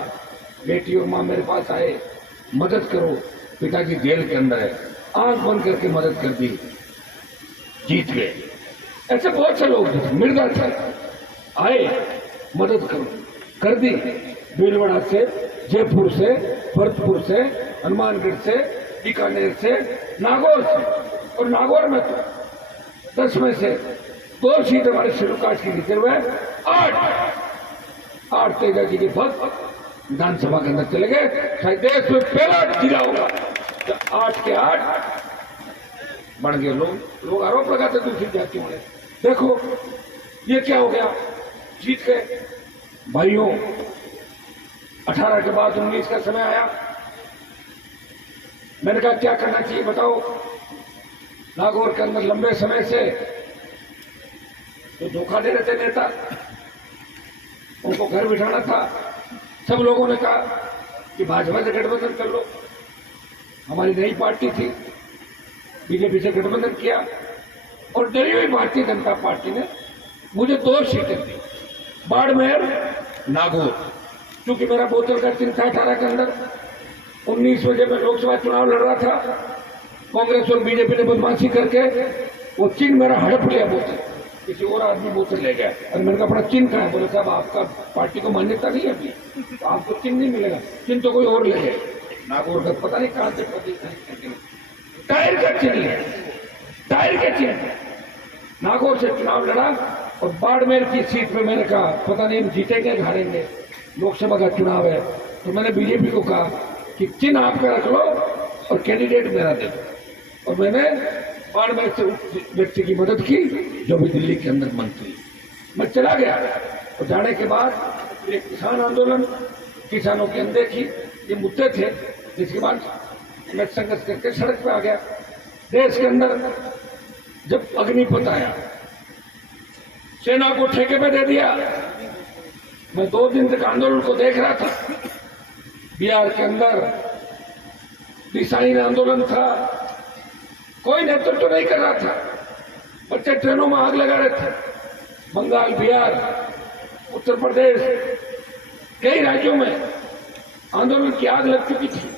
बेटी और माँ मेरे पास आए, मदद करो, पिताजी जेल के अंदर है, आंख बंद करके मदद कर दी, जीत गए। ऐसे बहुत से लोग थे, मृदा थे, आए मदद करो, कर दी। भीलवाड़ा से, जयपुर से, भरतपुर से, हनुमानगढ़ से, बीकानेर से, नागौर से। और नागौर में तो 10 में से 2 सीट हमारे शेड्यूल कास्ट की जीते हुए 8 तेजा जी के भक्त विधानसभा के अंदर चले गए। शायद देश में पहला जिला होगा तो 8 के 8 बढ़ गए। लोग आरोप लगाते दूसरी जातियों ने। देखो ये क्या हो गया, जीत गए भाइयों। 18 के बाद 19 का समय आया, मैंने कहा क्या करना चाहिए बताओ। नागौर के अंदर लंबे समय से तो धोखा दे रहे थे नेता, उनको घर बिठाना था। सब लोगों ने कहा कि भाजपा से गठबंधन कर लो। हमारी नई पार्टी थी, बीजेपी से गठबंधन किया और डरी हुई भारतीय जनता पार्टी ने मुझे 2 सीटें दी, बाड़मेर, नागौर। क्योंकि मेरा बोतल का चिन्ह था 18 के अंदर। 19 में जब मैं लोकसभा चुनाव लड़ रहा था, कांग्रेस और बीजेपी ने बदमाशी करके वो चिन्ह मेरा हड़प लिया, बोतल किसी और आदमी बोतल ले गया। और मैंने कहा अपना चिन्ह कहा है? बोले साहब आपका पार्टी को मान्यता नहीं है अभी, तो आपको चिन्ह नहीं मिलेगा, चिन्ह तो कोई और ले गए। नागौर का पता नहीं कहां से टायर का चिन्ह है, टायर के चिन्ह। नागौर से चुनाव लड़ा और बाड़मेर की सीट पे मैंने कहा पता नहीं हम जीतेंगे हारेंगे, लोकसभा का चुनाव है। तो मैंने बीजेपी को कहा कि चिन्ह आपका रख लो और कैंडिडेट मेरा दे दो। और मैंने बाड़मेर से उस व्यक्ति की मदद की जो भी दिल्ली के अंदर मंत्री। मैं चला गया और जाने के बाद एक किसान आंदोलन, किसानों की अनदेखी, ये मुद्दे थे। जिसके बाद मैं संघर्ष करके सड़क पे आ गया। देश के अंदर जब अग्निपथ आया, सेना को ठेके पे दे दिया। मैं 2 दिन तक आंदोलन को देख रहा था। बिहार के अंदर डिसाइन आंदोलन था, कोई नेतृत्व तो नहीं कर रहा था, बच्चे ट्रेनों में आग लगा रहे थे। बंगाल, बिहार, उत्तर प्रदेश, कई राज्यों में आंदोलन की आग लग चुकी थी।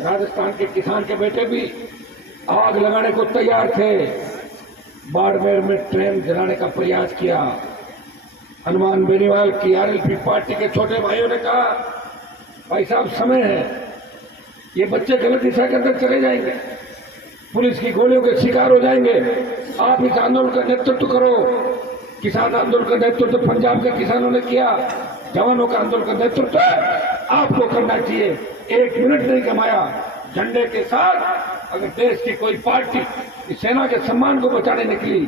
राजस्थान के किसान के बेटे भी आग लगाने को तैयार थे। बाड़मेर में ट्रेन जलाने का प्रयास किया। हनुमान बेनीवाल की आरएलपी पार्टी के छोटे भाइयों ने कहा भाई साहब समय है, ये बच्चे गलत दिशा के अंदर चले जाएंगे, पुलिस की गोलियों के शिकार हो जाएंगे, आप इस आंदोलन का नेतृत्व करो। किसान आंदोलन का नेतृत्व पंजाब के किसानों ने किया, जवानों का आंदोलन का नेतृत्व आपको करना चाहिए। 1 मिनट नहीं कमाया। झंडे के साथ अगर देश की कोई पार्टी इस सेना के सम्मान को बचाने निकली,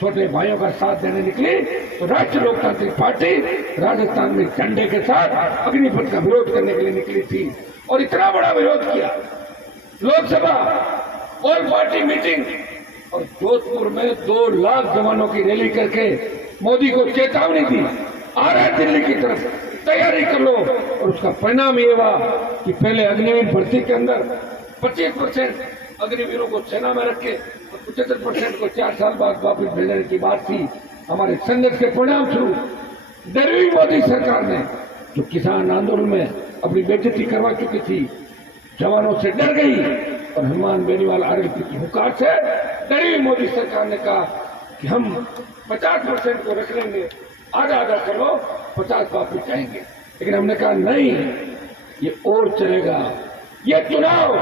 छोटे भाइयों का साथ देने निकली, तो राष्ट्रीय लोकतांत्रिक पार्टी राजस्थान में झंडे के साथ अग्निपथ का विरोध करने के लिए निकली थी। और इतना बड़ा विरोध किया, लोकसभा ऑल पार्टी मीटिंग, और जोधपुर में 2 लाख जवानों की रैली करके मोदी को चेतावनी दी, आ रहा है दिल्ली की तरफ, तैयारी कर लो। और उसका परिणाम ये हुआ कि पहले अग्निवीर भर्ती के अंदर 25% अग्निवीरों को सेना में रखे और 75% को 4 साल बाद वापस भेजने की बात थी। हमारे संघर्ष के परिणाम स्वरूप डरी हुई मोदी सरकार ने जो किसान आंदोलन में अपनी बेइज्जती करवा चुकी थी, जवानों से डर गई और हनुमान बेनीवाल आरएलपी की हुकार से डरी हुई मोदी सरकार ने कहा कि हम 50% को रख लेंगे, आधा आधा कर लो, 50 वापस जाएंगे। लेकिन हमने कहा नहीं, ये और चलेगा। ये चुनाव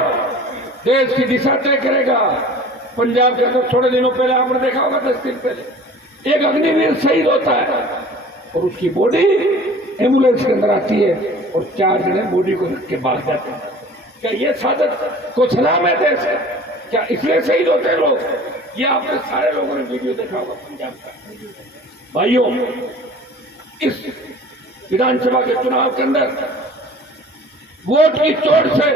देश की दिशा तय करेगा। पंजाब के अंदर थोड़े दिनों पहले आपने देखा होगा, 10 दिन पहले एक अग्निवीर शहीद होता है और उसकी बॉडी एम्बुलेंस के अंदर आती है और 4 जने बॉडी को रख के भाग जाते हैं। क्या ये सादत को सलाम है देश का? क्या इसलिए शहीद होते हैं लोग? ये आपने सारे लोगों ने वीडियो देखा होगा पंजाब का। भाइयों, इस विधानसभा के चुनाव के अंदर वोट की चोट से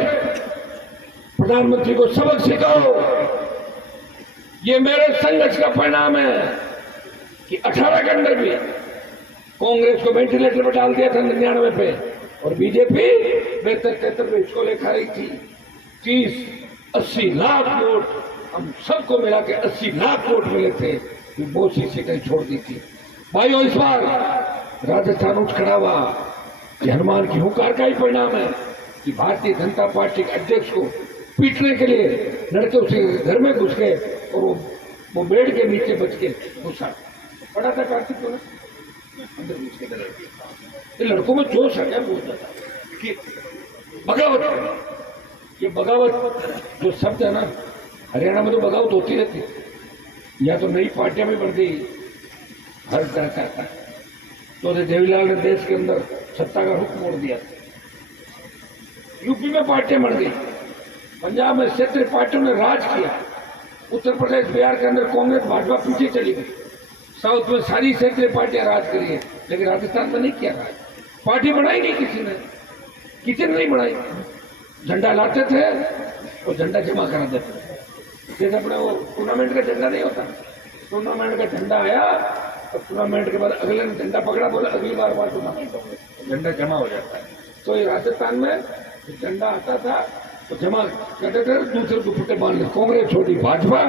प्रधानमंत्री को सबक सिखाओ। ये मेरे संघर्ष का परिणाम है कि 18 के अंदर भी कांग्रेस को वेंटिलेटर पर डाल दिया था 99 पे, और बीजेपी 72-73 पे इसको लेकर रही थी। 30-80 लाख वोट हम सबको मिला के 80 लाख वोट मिले थे, बहुत सी सीटें छोड़ दी थी। भाइयों, इस बार राजस्थान उठ खड़ा हुआ। ये हनुमान की हुकार का ही परिणाम है कि भारतीय जनता पार्टी के अध्यक्ष को पीटने के लिए लड़के उसके घर में घुस गए और वो बेड के नीचे बच के घुसा पड़ा था। कार्तिक को अंदर घुस के लड़कों में जोश आ गया बहुत ज्यादा कि बगावत, ये बगावत जो शब्द है ना, हरियाणा में तो बगावत होती रहती, या तो नई पार्टियां भी बन गई, हर तरह का आता है। तो देवीलाल ने देश के अंदर सत्ता का रुख मोड़ दिया। यूपी में पार्टियां बन गई, पंजाब में क्षेत्रीय पार्टियों ने राज किया, उत्तर प्रदेश बिहार के अंदर कांग्रेस भाजपा पीछे चली गई, साउथ में सारी क्षेत्रीय पार्टियां राज करी है, लेकिन राजस्थान में नहीं किया राज। पार्टी बनाई नहीं किसी ने नहीं बनाई। झंडा लाते थे और झंडा जमा करा देते थे। जैसे अपना वो टूर्नामेंट का झंडा नहीं होता, टूर्नामेंट का झंडा आया और टूर्नामेंट के बाद अगले ने झंडा पकड़ा, बोला अगली बार टूर्नामेंट होगा, झंडा जमा हो जाता है। तो ये राजस्थान में झंडा आता था तो जमा करते थे, दूसरे दुपट्टे बांध ले, कांग्रेस छोटी भाजपा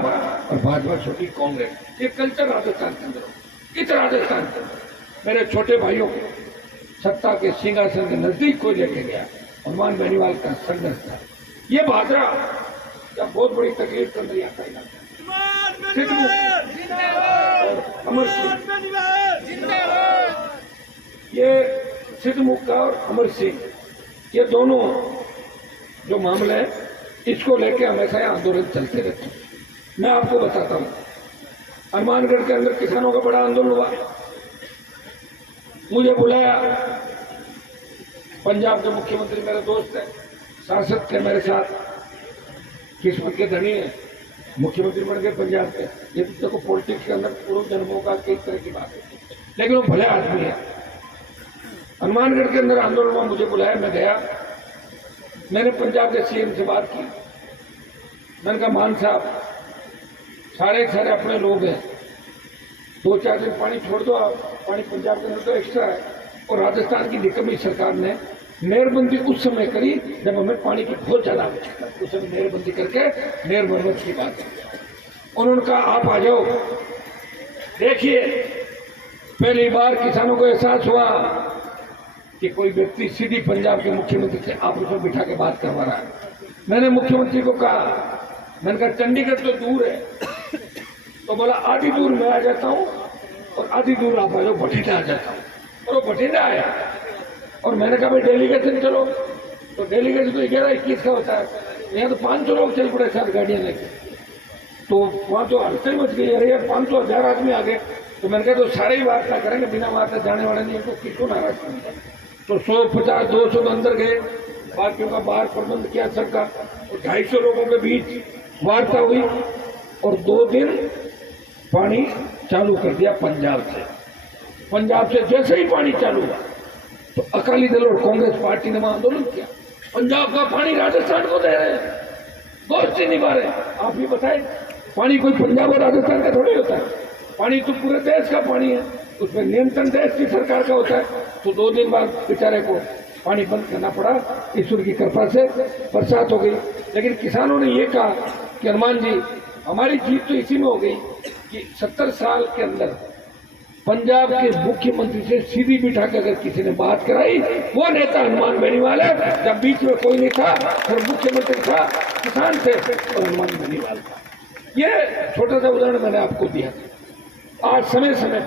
और भाजपा छोटी कांग्रेस। ये कल्चर राजस्थान के अंदर, इस राजस्थान के अंदर मेरे छोटे भाइयों को सत्ता के सिंहासन के नजदीक कोई लेके गया। हनुमान बेनीवाल का संघर्ष था। ये भादरा जब बहुत बड़ी तकलीफ कर रही आता है। अमर सिंह, ये सिद्धमुख और अमर सिंह, ये दोनों जो मामले हैं, इसको लेके हमेशा आंदोलन चलते रहते हैं। मैं आपको बताता हूँ, हनुमानगढ़ के अंदर किसानों का बड़ा आंदोलन हुआ। मुझे बुलाया, पंजाब के मुख्यमंत्री मेरे दोस्त हैं, सांसद थे मेरे साथ, किस्मत के धनी है, मुख्यमंत्री बन गए पंजाब के। ये तो देखो पॉलिटिक्स के अंदर पूर्व जन्मों का कई तरह की बात है, लेकिन वो भले आदमी है। हनुमानगढ़ के अंदर आंदोलन में मुझे बुलाया, मैं गया। मैंने पंजाब के सीएम से बात की। मैंने कहा मान साहब, सारे अपने लोग हैं, 2-4 दिन पानी छोड़ दो आप, पानी पंजाब के अंदर तो एक्स्ट्रा है। और राजस्थान की निकम्मी सरकार ने मेहरबंदी उस समय करी जब हमें पानी की बहुत ज्यादा आवश्यकता, उस समय मेहरबंदी करके मेयर मरम्मत की बात की। उन्होंने कहा आप आ जाओ। देखिए, पहली बार किसानों को एहसास हुआ कि कोई व्यक्ति सीधी पंजाब के मुख्यमंत्री से आपस में बिठा के बात करवा रहा है। मैंने मुख्यमंत्री को कहा, मैंने कहा चंडीगढ़ तो दूर है, तो बोला आधी दूर मैं आ जाता हूँ और आधी दूर आप आ जाओ, बठिंडा आ जाता हूँ। और वो बठिंडा आया और मैंने कहा भाई डेलीगेशन चलो, तो डेलीगेशन तो 11-21 का होता है, यहाँ तो 500 लोग चल पड़े साथ गाड़ियाँ लेके। तो वहाँ तो हड़ताल मच गई, अरे यार 500-1000 आदमी आ गए। तो मैंने कहा तो सारे ही वार्ता करेंगे, बिना वार्ता जाने वाले नहीं, तो किसको नाराज करेंगे। तो 150-200 तो अंदर गए, बाकियों का बाहर प्रबंध किया सबका, और 250 लोगों के बीच वार्ता हुई और 2 दिन पानी चालू कर दिया पंजाब से। पंजाब से जैसे ही पानी चालू हुआ तो अकाली दल और कांग्रेस पार्टी ने वहां आंदोलन किया, पंजाब का पानी राजस्थान को दे रहे हैं, दोस्ती निभा रहे हैं। आप ही बताएं, पानी कोई पंजाब और राजस्थान का थोड़ी होता है, पानी तो पूरे देश का पानी है, उसमें नियंत्रण देश की सरकार का होता है। तो 2 दिन बाद बेचारे को पानी बंद करना पड़ा। ईश्वर की कृपा से बरसात हो गई, लेकिन किसानों ने ये कहा कि हनुमान जी, हमारी जीत तो इसी में हो गई कि 70 साल के अंदर पंजाब के मुख्यमंत्री से सीधी बिठा के अगर किसी ने बात कराई, वो नेता हनुमान बेनीवाल है। जब बीच में कोई नहीं था, फिर मुख्यमंत्री था, किसान थे और हनुमान बेनीवाल था। ये छोटा सा उदाहरण मैंने आपको दिया। आज समय समय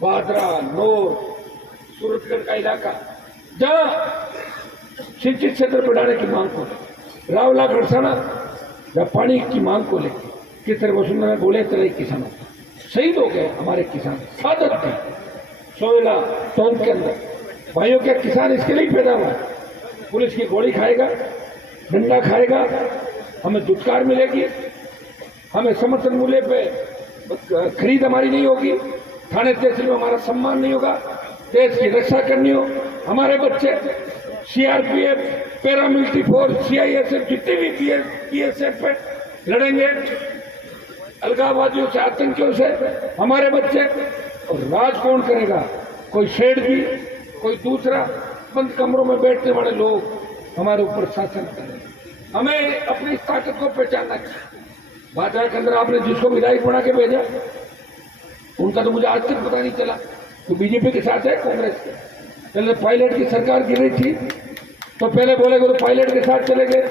बादरा, नौर, सूरतगढ़ का इलाका जहां सिंचित क्षेत्र बढ़ाने की मांग को, रावला गढ़साना जब पानी की मांग को लेकर किस तरह वसुंधरा में बोले तरह किसानों शहीद हो गए। हमारे किसान सादत थे, सोयला टोंक के अंदर भाइयों के किसान इसके लिए पैदा हुआ। पुलिस की गोली खाएगा, डंडा खाएगा, हमें दुत्कार मिलेगी, हमें समर्थन मूल्य पे खरीद हमारी नहीं होगी, थाने तहसील में हमारा सम्मान नहीं होगा, देश की रक्षा करनी हो, हमारे बच्चे सीआरपीएफ, पैरामिलिट्री फोर्स, सीआईएसएफ, जितने भी बीएसएफ पे लड़ेंगे, अलगाववादियों से, आतंकियों से हमारे बच्चे। और राज कौन करेगा? कोई शेड भी, कोई दूसरा, बंद कमरों में बैठने वाले लोग हमारे ऊपर शासन करेंगे। हमें अपनी ताकत को पहचानना चाहिए। बाजार के अंदर आपने जिसको विधायक बना के भेजा, उनका तो मुझे आज तक पता नहीं चला। तो बीजेपी के साथ है, कांग्रेस के। पहले पायलट की सरकार गिरी थी तो पहले बोले तो पायलट के साथ चले गए,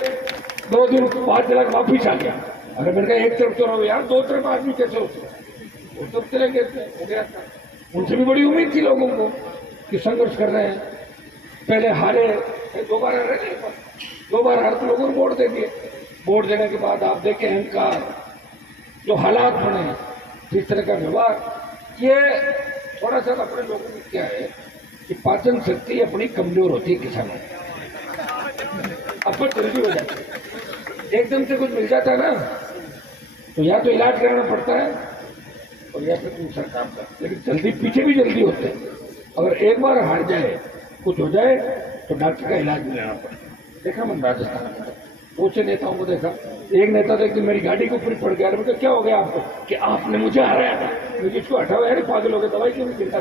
2 दिन बाद चला वापिस आ गया। अरे मैंने कहा एक तरफ तो रहो यार, 2 तरफ आदमी कैसे होते? वो तरफ चले गए, हो गया था। उनसे भी बड़ी उम्मीद थी लोगों को कि संघर्ष कर रहे हैं। पहले हारे, 2 बार हारे, 2 बार हार तो लोगों ने वोट दे दिए। वोट देने के बाद आप देखें अहंकार, जो हालात बने, जिस तरह का व्यवहार, ये थोड़ा सा अपने लोगों में क्या है कि पाचन शक्ति अपनी कमजोर होती है किसानों की, अपन जल्दी हो जाती है। एकदम से कुछ मिल जाता है ना, तो या तो इलाज कराना पड़ता है और या फिर दूसरा काम करता है। लेकिन जल्दी पीछे भी जल्दी होते हैं। अगर एक बार हार जाए, कुछ हो जाए, तो डॉक्टर का इलाज भी लेना पड़ता है। देखा मैंने राजस्थान में बहुत से नेताओं को देखा। एक नेता तो एक दिन मेरी गाड़ी के ऊपर पड़ गया। मुझे क्या हो गया आपको? कि आपने मुझे हराया था। मुझे किसको हटाओ यार, पागल हो गए, दवाई क्यों नहीं चिंता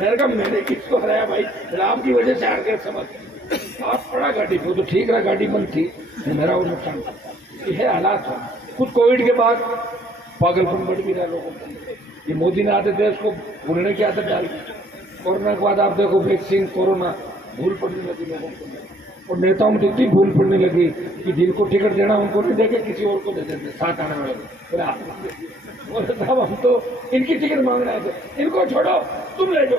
मैंने कहा मैंने किसको हराया भाई, राम की वजह से हार गए। समझ आप पड़ा गाड़ी को, तो ठीक रहा, गाड़ी बंद थी, मेरा वो नुकसान था। ये है हालात। कुछ कोविड के बाद पागलपन बढ़ भी रहा लोगों को। ये मोदी ने आते देश को भूलने की आदत डाली। कोरोना के बाद आप देखो वैक्सीन, कोरोना, भूल पड़ने लगी लोगों को। और नेताओं में इतनी भूल पड़ने लगी कि जिनको टिकट देना उनको नहीं देके किसी और को दे देते, साथ आने वाले को। बोले साहब हम तो इनकी टिकट मांग रहे थे, इनको छोड़ो, तुम ले जाओ।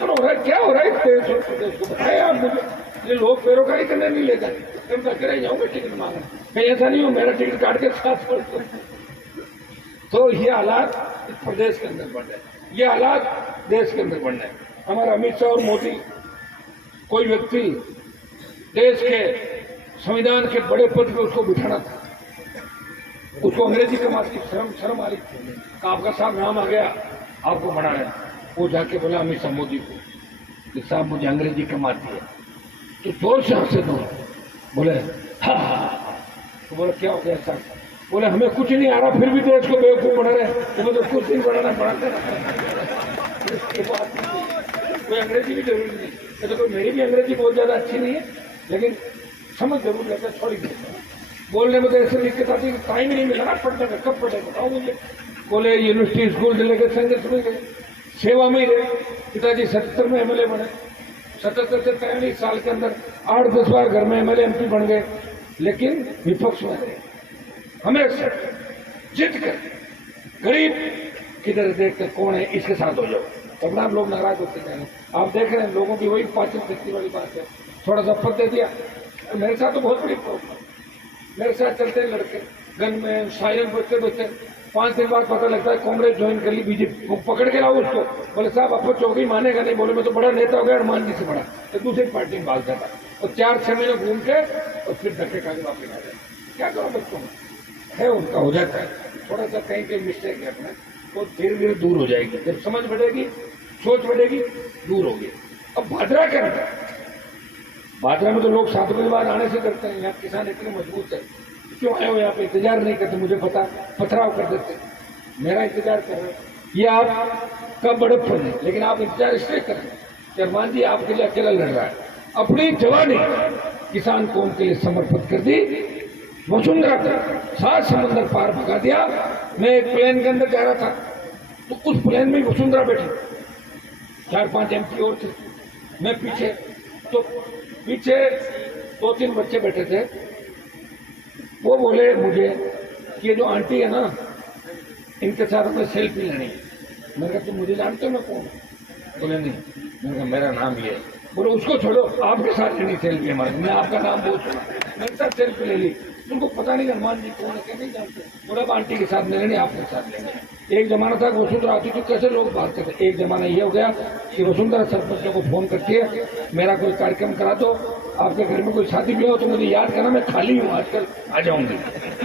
हो रहा है क्या हो रहा है देश को बताए आप मुझे। ये लोग बेरोजगारी करने नहीं ले जाते, मैं करे जाऊंगा टिकट मांगने, कहीं ऐसा नहीं हो मेरा टिकट काट के साथ छोड़। तो ये हालात इस प्रदेश के अंदर बढ़ रहे, ये हालात देश के अंदर बढ़ रहे। हमारा अमित शाह और मोदी, कोई व्यक्ति देश के संविधान के बड़े पद पे उसको बिठाना था, उसको अंग्रेजी कमात की शर्म आ रही थी। आपका साहब नाम आ गया, आपको बना है। वो जाके बोला अमित शाह मोदी को कि साहब मुझे अंग्रेजी कमाती है, तो जोर से हंसे दो। बोले हाँ। तो बोले क्या हो गया साहब? बोले हमें कुछ नहीं आ रहा, फिर भी देश को बेवकूफ बना रहे। तो मतलब कुछ नहीं बनाना पड़ाते। कोई अंग्रेजी भी जरूरी नहीं। तो कोई मेरी भी अंग्रेजी बहुत ज्यादा अच्छी नहीं है, लेकिन समझ जरूर लेते हैं, थोड़ी बोलने में तो ऐसे दिक्कत आती है, टाइम ही नहीं मिला पढ़ने का। कब पढ़े बताओ मुझे? बोले यूनिवर्सिटी स्कूल से लेकर संघर्ष में गए, सेवा में ही रहे। पिताजी 77 में एमएलए बने, 77 से 43 साल के अंदर 8-10 बार घर में एमएलए एमपी बन गए, लेकिन विपक्ष में रहे। हमेशा जिद कर, गरीब किधर देख कर कौन है इसके साथ हो जाओ, तब आप लोग नाराज होते जाए। आप देख रहे हैं लोगों की वही पाचन शक्ति वाली बात है। थोड़ा सा पद दे दिया, मेरे साथ तो बहुत बड़ी प्रॉब्लम। मेरे साथ चलते हैं लड़के, गन में सायरन बजते बजते 5 दिन बाद पता लगता है कांग्रेस ज्वाइन कर ली, बीजेपी को पकड़ के लाओ उसको। बोले साहब आपको चौकी मानेगा नहीं। बोले मैं तो बड़ा नेता हो गया, हनुमान जी से बड़ा, तो दूसरी पार्टी में भाग जाता और 4-6 महीने घूम के और फिर धक्के खा के वापस आ जाए। क्या करो बच्चों में है, उनका हो जाता है। थोड़ा सा कहीं कहीं मिस्टेक है अपना, तो धीरे धीरे दूर हो जाएगी। जब समझ बढ़ेगी, सोच बढ़ेगी, दूर होगी। अब भादरा क्या है? भादरा में तो लोग 7 बजे बाद आने से करते हैं। यहाँ किसान इतने मजबूत है, क्यों आए हो यहाँ पे? इंतजार नहीं करते, मुझे पता, पथराव कर देते, मेरा इंतजार कर रहे हैं। ये आपका बड़प्पन है, लेकिन आप इंतजार इसलिए कर रहे हैं कि हनुमान जी आपके लिए अकेला लड़ रहा है। अपनी जवानी किसान कौम के लिए समर्पित कर दी, वसुंधरा को 7 समंदर पार भगा दिया। मैं एक प्लेन के अंदर जा रहा था तो उस प्लेन में वसुंधरा बैठी, 4-5 एमपी और थे, मैं पीछे, तो पीछे 2-3 बच्चे बैठे थे। वो बोले मुझे कि ये जो आंटी है ना, इनके साथ हमें सेल्फी लेनी है। मैंने कहा तुम मुझे जानते हो मैं कौन? बोले नहीं। मैंने कहा मेरा नाम ये है। बोले उसको छोड़ो, आपके साथ लेनी सेल्फी हमारे। मैं आपका नाम बहुत सुना, मेरे साथ सेल्फी ले ली। तुमको पता नहीं हनुमान जी कौन है, क्या नहीं जानते? बोला आंटी के साथ लेने, आपके साथ लेने। एक जमाना था वसुंधरा आती थी, कैसे लोग बात करते। एक जमाना ये हो गया कि वसुंधरा सरपंचों को फोन करती है, मेरा कोई कार्यक्रम करा दो, आपके घर में कोई शादी भी हो तो मुझे याद करना, मैं खाली हूँ आजकल, आ जाऊंगी।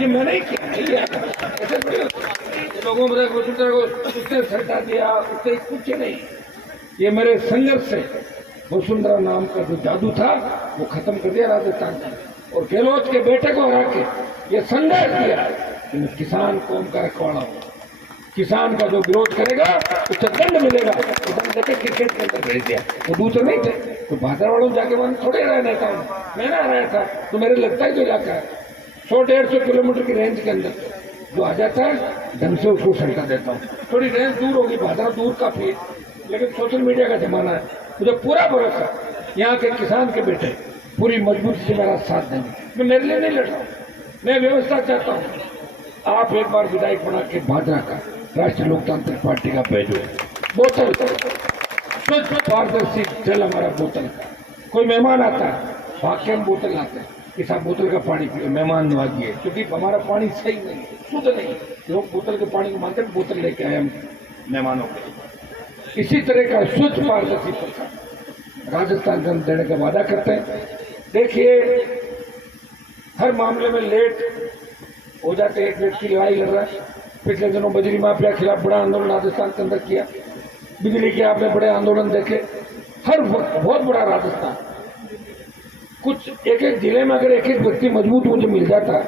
ये मैंने ही किया, ऐसे थोड़ी होता है। लोगों ने वसुंधरा को उसने सरकार दिया, उससे कुछ नहीं। ये मेरे संघर्ष से वसुंधरा नाम का जो जादू था वो खत्म कर दिया राजस्थान का। और गहलोत के बेटे को हरा के ये संदेश दिया कि मैं किसान कौम का रखवाला हूँ, किसान का जो विरोध करेगा उसे दंड मिलेगा। तो दंड देके क्रिकेट के अंदर भेज दिया। वो दूसरे नहीं थे तो भादरवाड़ों जाके वहां थोड़े रह नेता हूँ, मैं ना रहा था तो मेरे लगता ही तो इलाका है 100-150 किलोमीटर की रेंज के अंदर जो आ जाता है ढंग से उसको सल्टा देता हूँ। थोड़ी रेंज दूर होगी, भादरा दूर काफी, लेकिन सोशल मीडिया का जमाना है। मुझे पूरा भरोसा यहाँ के किसान के बेटे पूरी मजबूती से मेरा साथ देंगे। मैं मेरे लिए नहीं लड़ रहा हूँ, मैं व्यवस्था चाहता हूँ। आप एक बार विधायक बना के भादरा का राष्ट्रीय लोकतांत्रिक पार्टी का भेजो, बोतल स्वच्छ पारदर्शी जल हमारा बोतल का। कोई मेहमान आता है वाक्य में बोतल लाते हैं कि साहब बोतल का पानी पिए, मेहमान नवाजिए, क्योंकि हमारा पानी सही नहीं, शुद्ध नहीं। लोग बोतल के पानी को मानते हैं, बोतल लेके आए हम मेहमानों के। इसी तरह का स्वच्छ पारदर्शी प्रसाद राजस्थान को देने का वादा करते हैं। देखिए हर मामले में लेट हो जाते, एक व्यक्ति लड़ाई लड़ रहा है। पिछले दिनों बजरी माफिया के खिलाफ बड़ा आंदोलन राजस्थान के अंदर किया, बिजली के आपने बड़े आंदोलन देखे, हर बहुत बड़ा राजस्थान। कुछ एक जिले में अगर एक व्यक्ति मजबूत मुझे मिल जाता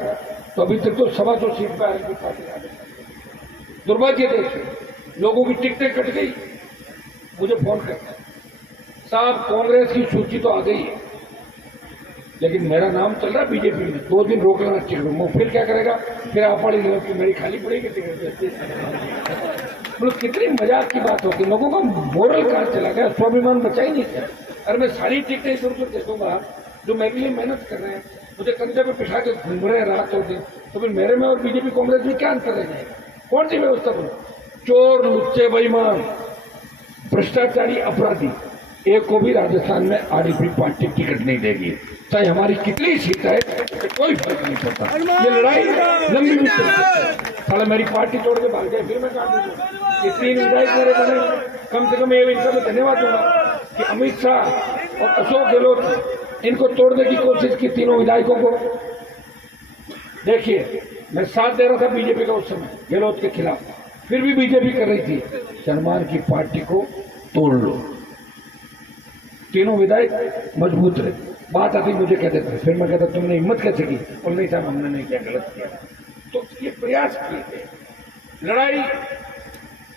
तो अभी तक तो 125 सीट पर आएगी पार्टी। दुर्भाग्य देखिए लोगों की टिकटें कट गई। मुझे फोन करता है साहब कांग्रेस की सूची तो आ गई है लेकिन मेरा नाम चल रहा है बीजेपी में, 2 दिन रोक लेना टिकट। वो फिर क्या करेगा, फिर आप पढ़ी लो कि मेरी खाली पड़ेगी टिकट। मतलब कितनी मजाक की बात होगी, लोगों का मोरल कहाँ चला गया, स्वाभिमान बचा ही नहीं था। अरे मैं सारी टिकटें इधर उधर देखूंगा जो मेरे लिए मेहनत कर रहे हैं, मुझे कंधे पे बिठा के घूम रहे हैं रात और दिन, तो फिर मेरे में और बीजेपी कांग्रेस में क्या अंतर रह जाएगा? कौन सी व्यवस्था करो? चोर लुच्चे बेईमान भ्रष्टाचारी अपराधी एक को भी राजस्थान में आरएलपी पार्टी टिकट नहीं देगी, चाहे हमारी कितनी सीट है, कोई फर्क नहीं पड़ता। ये लड़ाई लंबी भी साला मेरी पार्टी छोड़ के भाग जाए फिर मैं काट दूंगा। ये 3 विधायक मेरे बने, कम से कम ये इनका मैं धन्यवाद दूंगा कि अमित शाह और अशोक गहलोत इनको तोड़ने की कोशिश की, तीनों विधायकों को। देखिए मैं साथ दे रहा था बीजेपी का उस समय गहलोत के खिलाफ, फिर भी बीजेपी कर रही थी सलमान की पार्टी को तोड़ लो। तीनों विधायक मजबूत रहे, बात आती मुझे कहते थे, फिर मैं कहता तुमने हिम्मत कैसे की, और नहीं साहब हमने नहीं किया, गलत किया। तो ये प्रयास किए थे। लड़ाई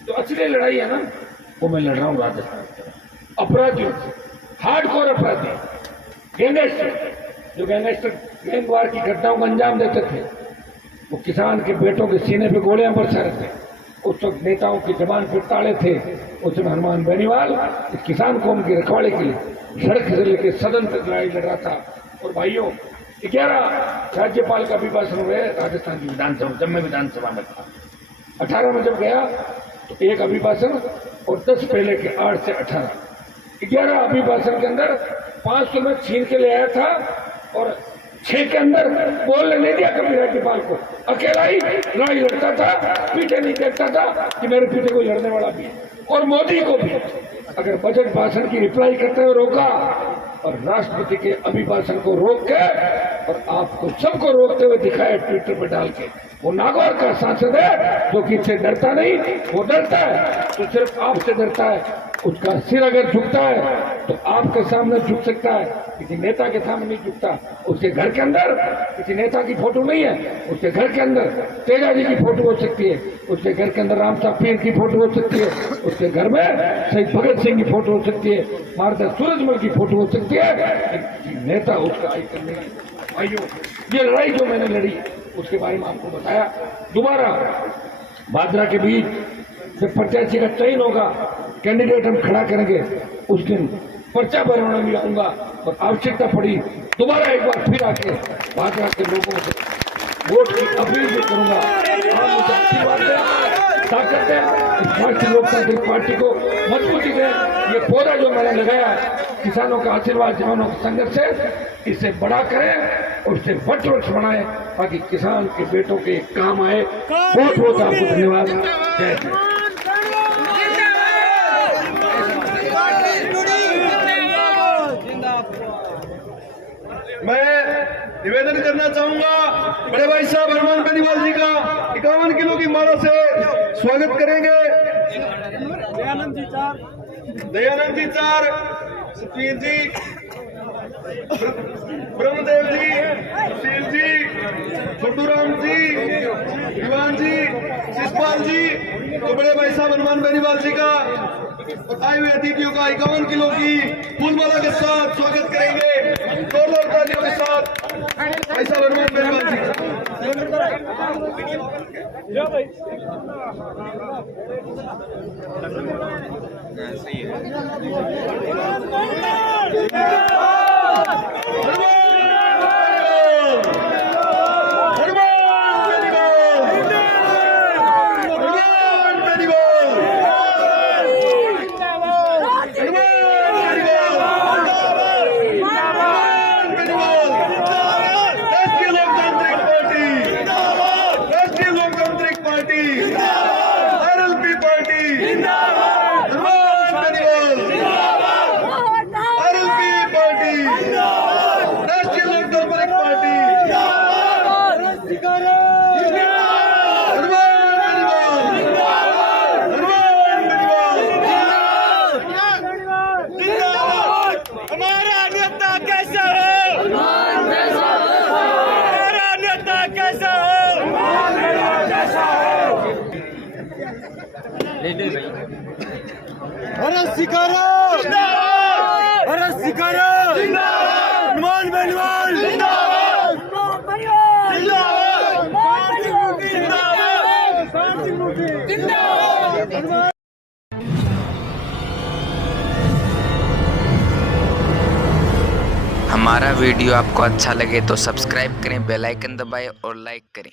जो असली लड़ाई है ना वो मैं लड़ रहा हूँ राजस्थान अपराधियों से, हार्डकोर अपराधी, गैंगस्टर, जो गैंगस्टर गैंगवार की घटनाओं को अंजाम देते थे, वो किसान के बेटों के सीने पे गोलियां बरसा रहे थे। उस वक्त नेताओं की जबान पर ताले थे। उस समय हनुमान बेनीवाल इस किसान कौम की रखवाले के लिए सड़क से लेकर सदन तक लड़ाई लड़ रहा था। और भाइयों 11 राज्यपाल का अभिभाषण हुए राजस्थान की विधानसभा, जब मैं विधानसभा में था। 18 में जब गया तो 1 अभिभाषण और 10 पहले के 8 से 18, 11 अभिभाषण के अंदर 500 में छीन के ले आया था और 6 के अंदर बोलने नहीं दिया कभी राज्यपाल को। अकेला ही लड़ाई लड़ता था, पीछे नहीं देखता था कि मेरे पीछे कोई लड़ने वाला भी है। और मोदी को भी अगर बजट भाषण की रिप्लाई करते हुए रोका और राष्ट्रपति के अभिभाषण को रोक के और आपको सबको रोकते हुए दिखाया ट्विटर पर डाल के, वो नागौर का सांसद है जो किससे डरता नहीं, वो डरता है तो सिर्फ आपसे डरता है। उसका सिर अगर झुकता है तो आपके सामने झुक सकता है, किसी नेता के सामने नहीं झुकता। उसके घर के अंदर किसी नेता की फोटो नहीं है, उसके घर के अंदर तेजा जी की फोटो हो सकती है, उसके घर के अंदर राम साहब पीर की फोटो हो सकती है, उसके घर में शहीद भगत सिंह की फोटो हो सकती है, महाराजा सूरजमल की फोटो हो सकती है। नेता उसका आइकन नहीं। भाइयों, ये लड़ाई जो मैंने लड़ी उसके बारे में आपको बताया। दोबारा भादरा के बीच जब प्रत्याशी का चयन होगा, कैंडिडेट हम खड़ा करेंगे, उस दिन पर्चा भरवाना भी आऊंगा और आवश्यकता पड़ी दोबारा एक बार फिर आके भादरा के लोगों से वोट की अपील भी करूंगा। आप मुझे आशीर्वाद दें, ताकत दें, इस राष्ट्रीय लोकतांत्रिक पार्टी को मजबूती दें। ये पौधा जो मैंने लगाया किसानों का आशीर्वाद, जवानों का संघर्ष है, इसे बड़ा करें और इसे वट वृक्ष बनाएं ताकि किसान के बेटों के काम आए। बहुत बहुत आपको धन्यवाद। जय हिंद। मैं निवेदन करना चाहूंगा बड़े भाई साहब हनुमान बेनीवाल जी का 51 किलो की माला से स्वागत करेंगे। दयानंद जी 4, सतवीर जी, ब्रह्मदेव जी, सुशील जी, छोटू राम जी, दीवान जी, शिषपाल जी, तो बड़े भाई साहब हनुमान बेनीवाल जी का आए हुए अतिथियों का 51 किलो की फूलमाला के साथ स्वागत करेंगे। जोरदार तालियों के साथ भाई साहब हनुमान बेनीवाल हमारा वीडियो आपको अच्छा लगे तो सब्सक्राइब करें, बेल आइकन दबाएं और लाइक करें।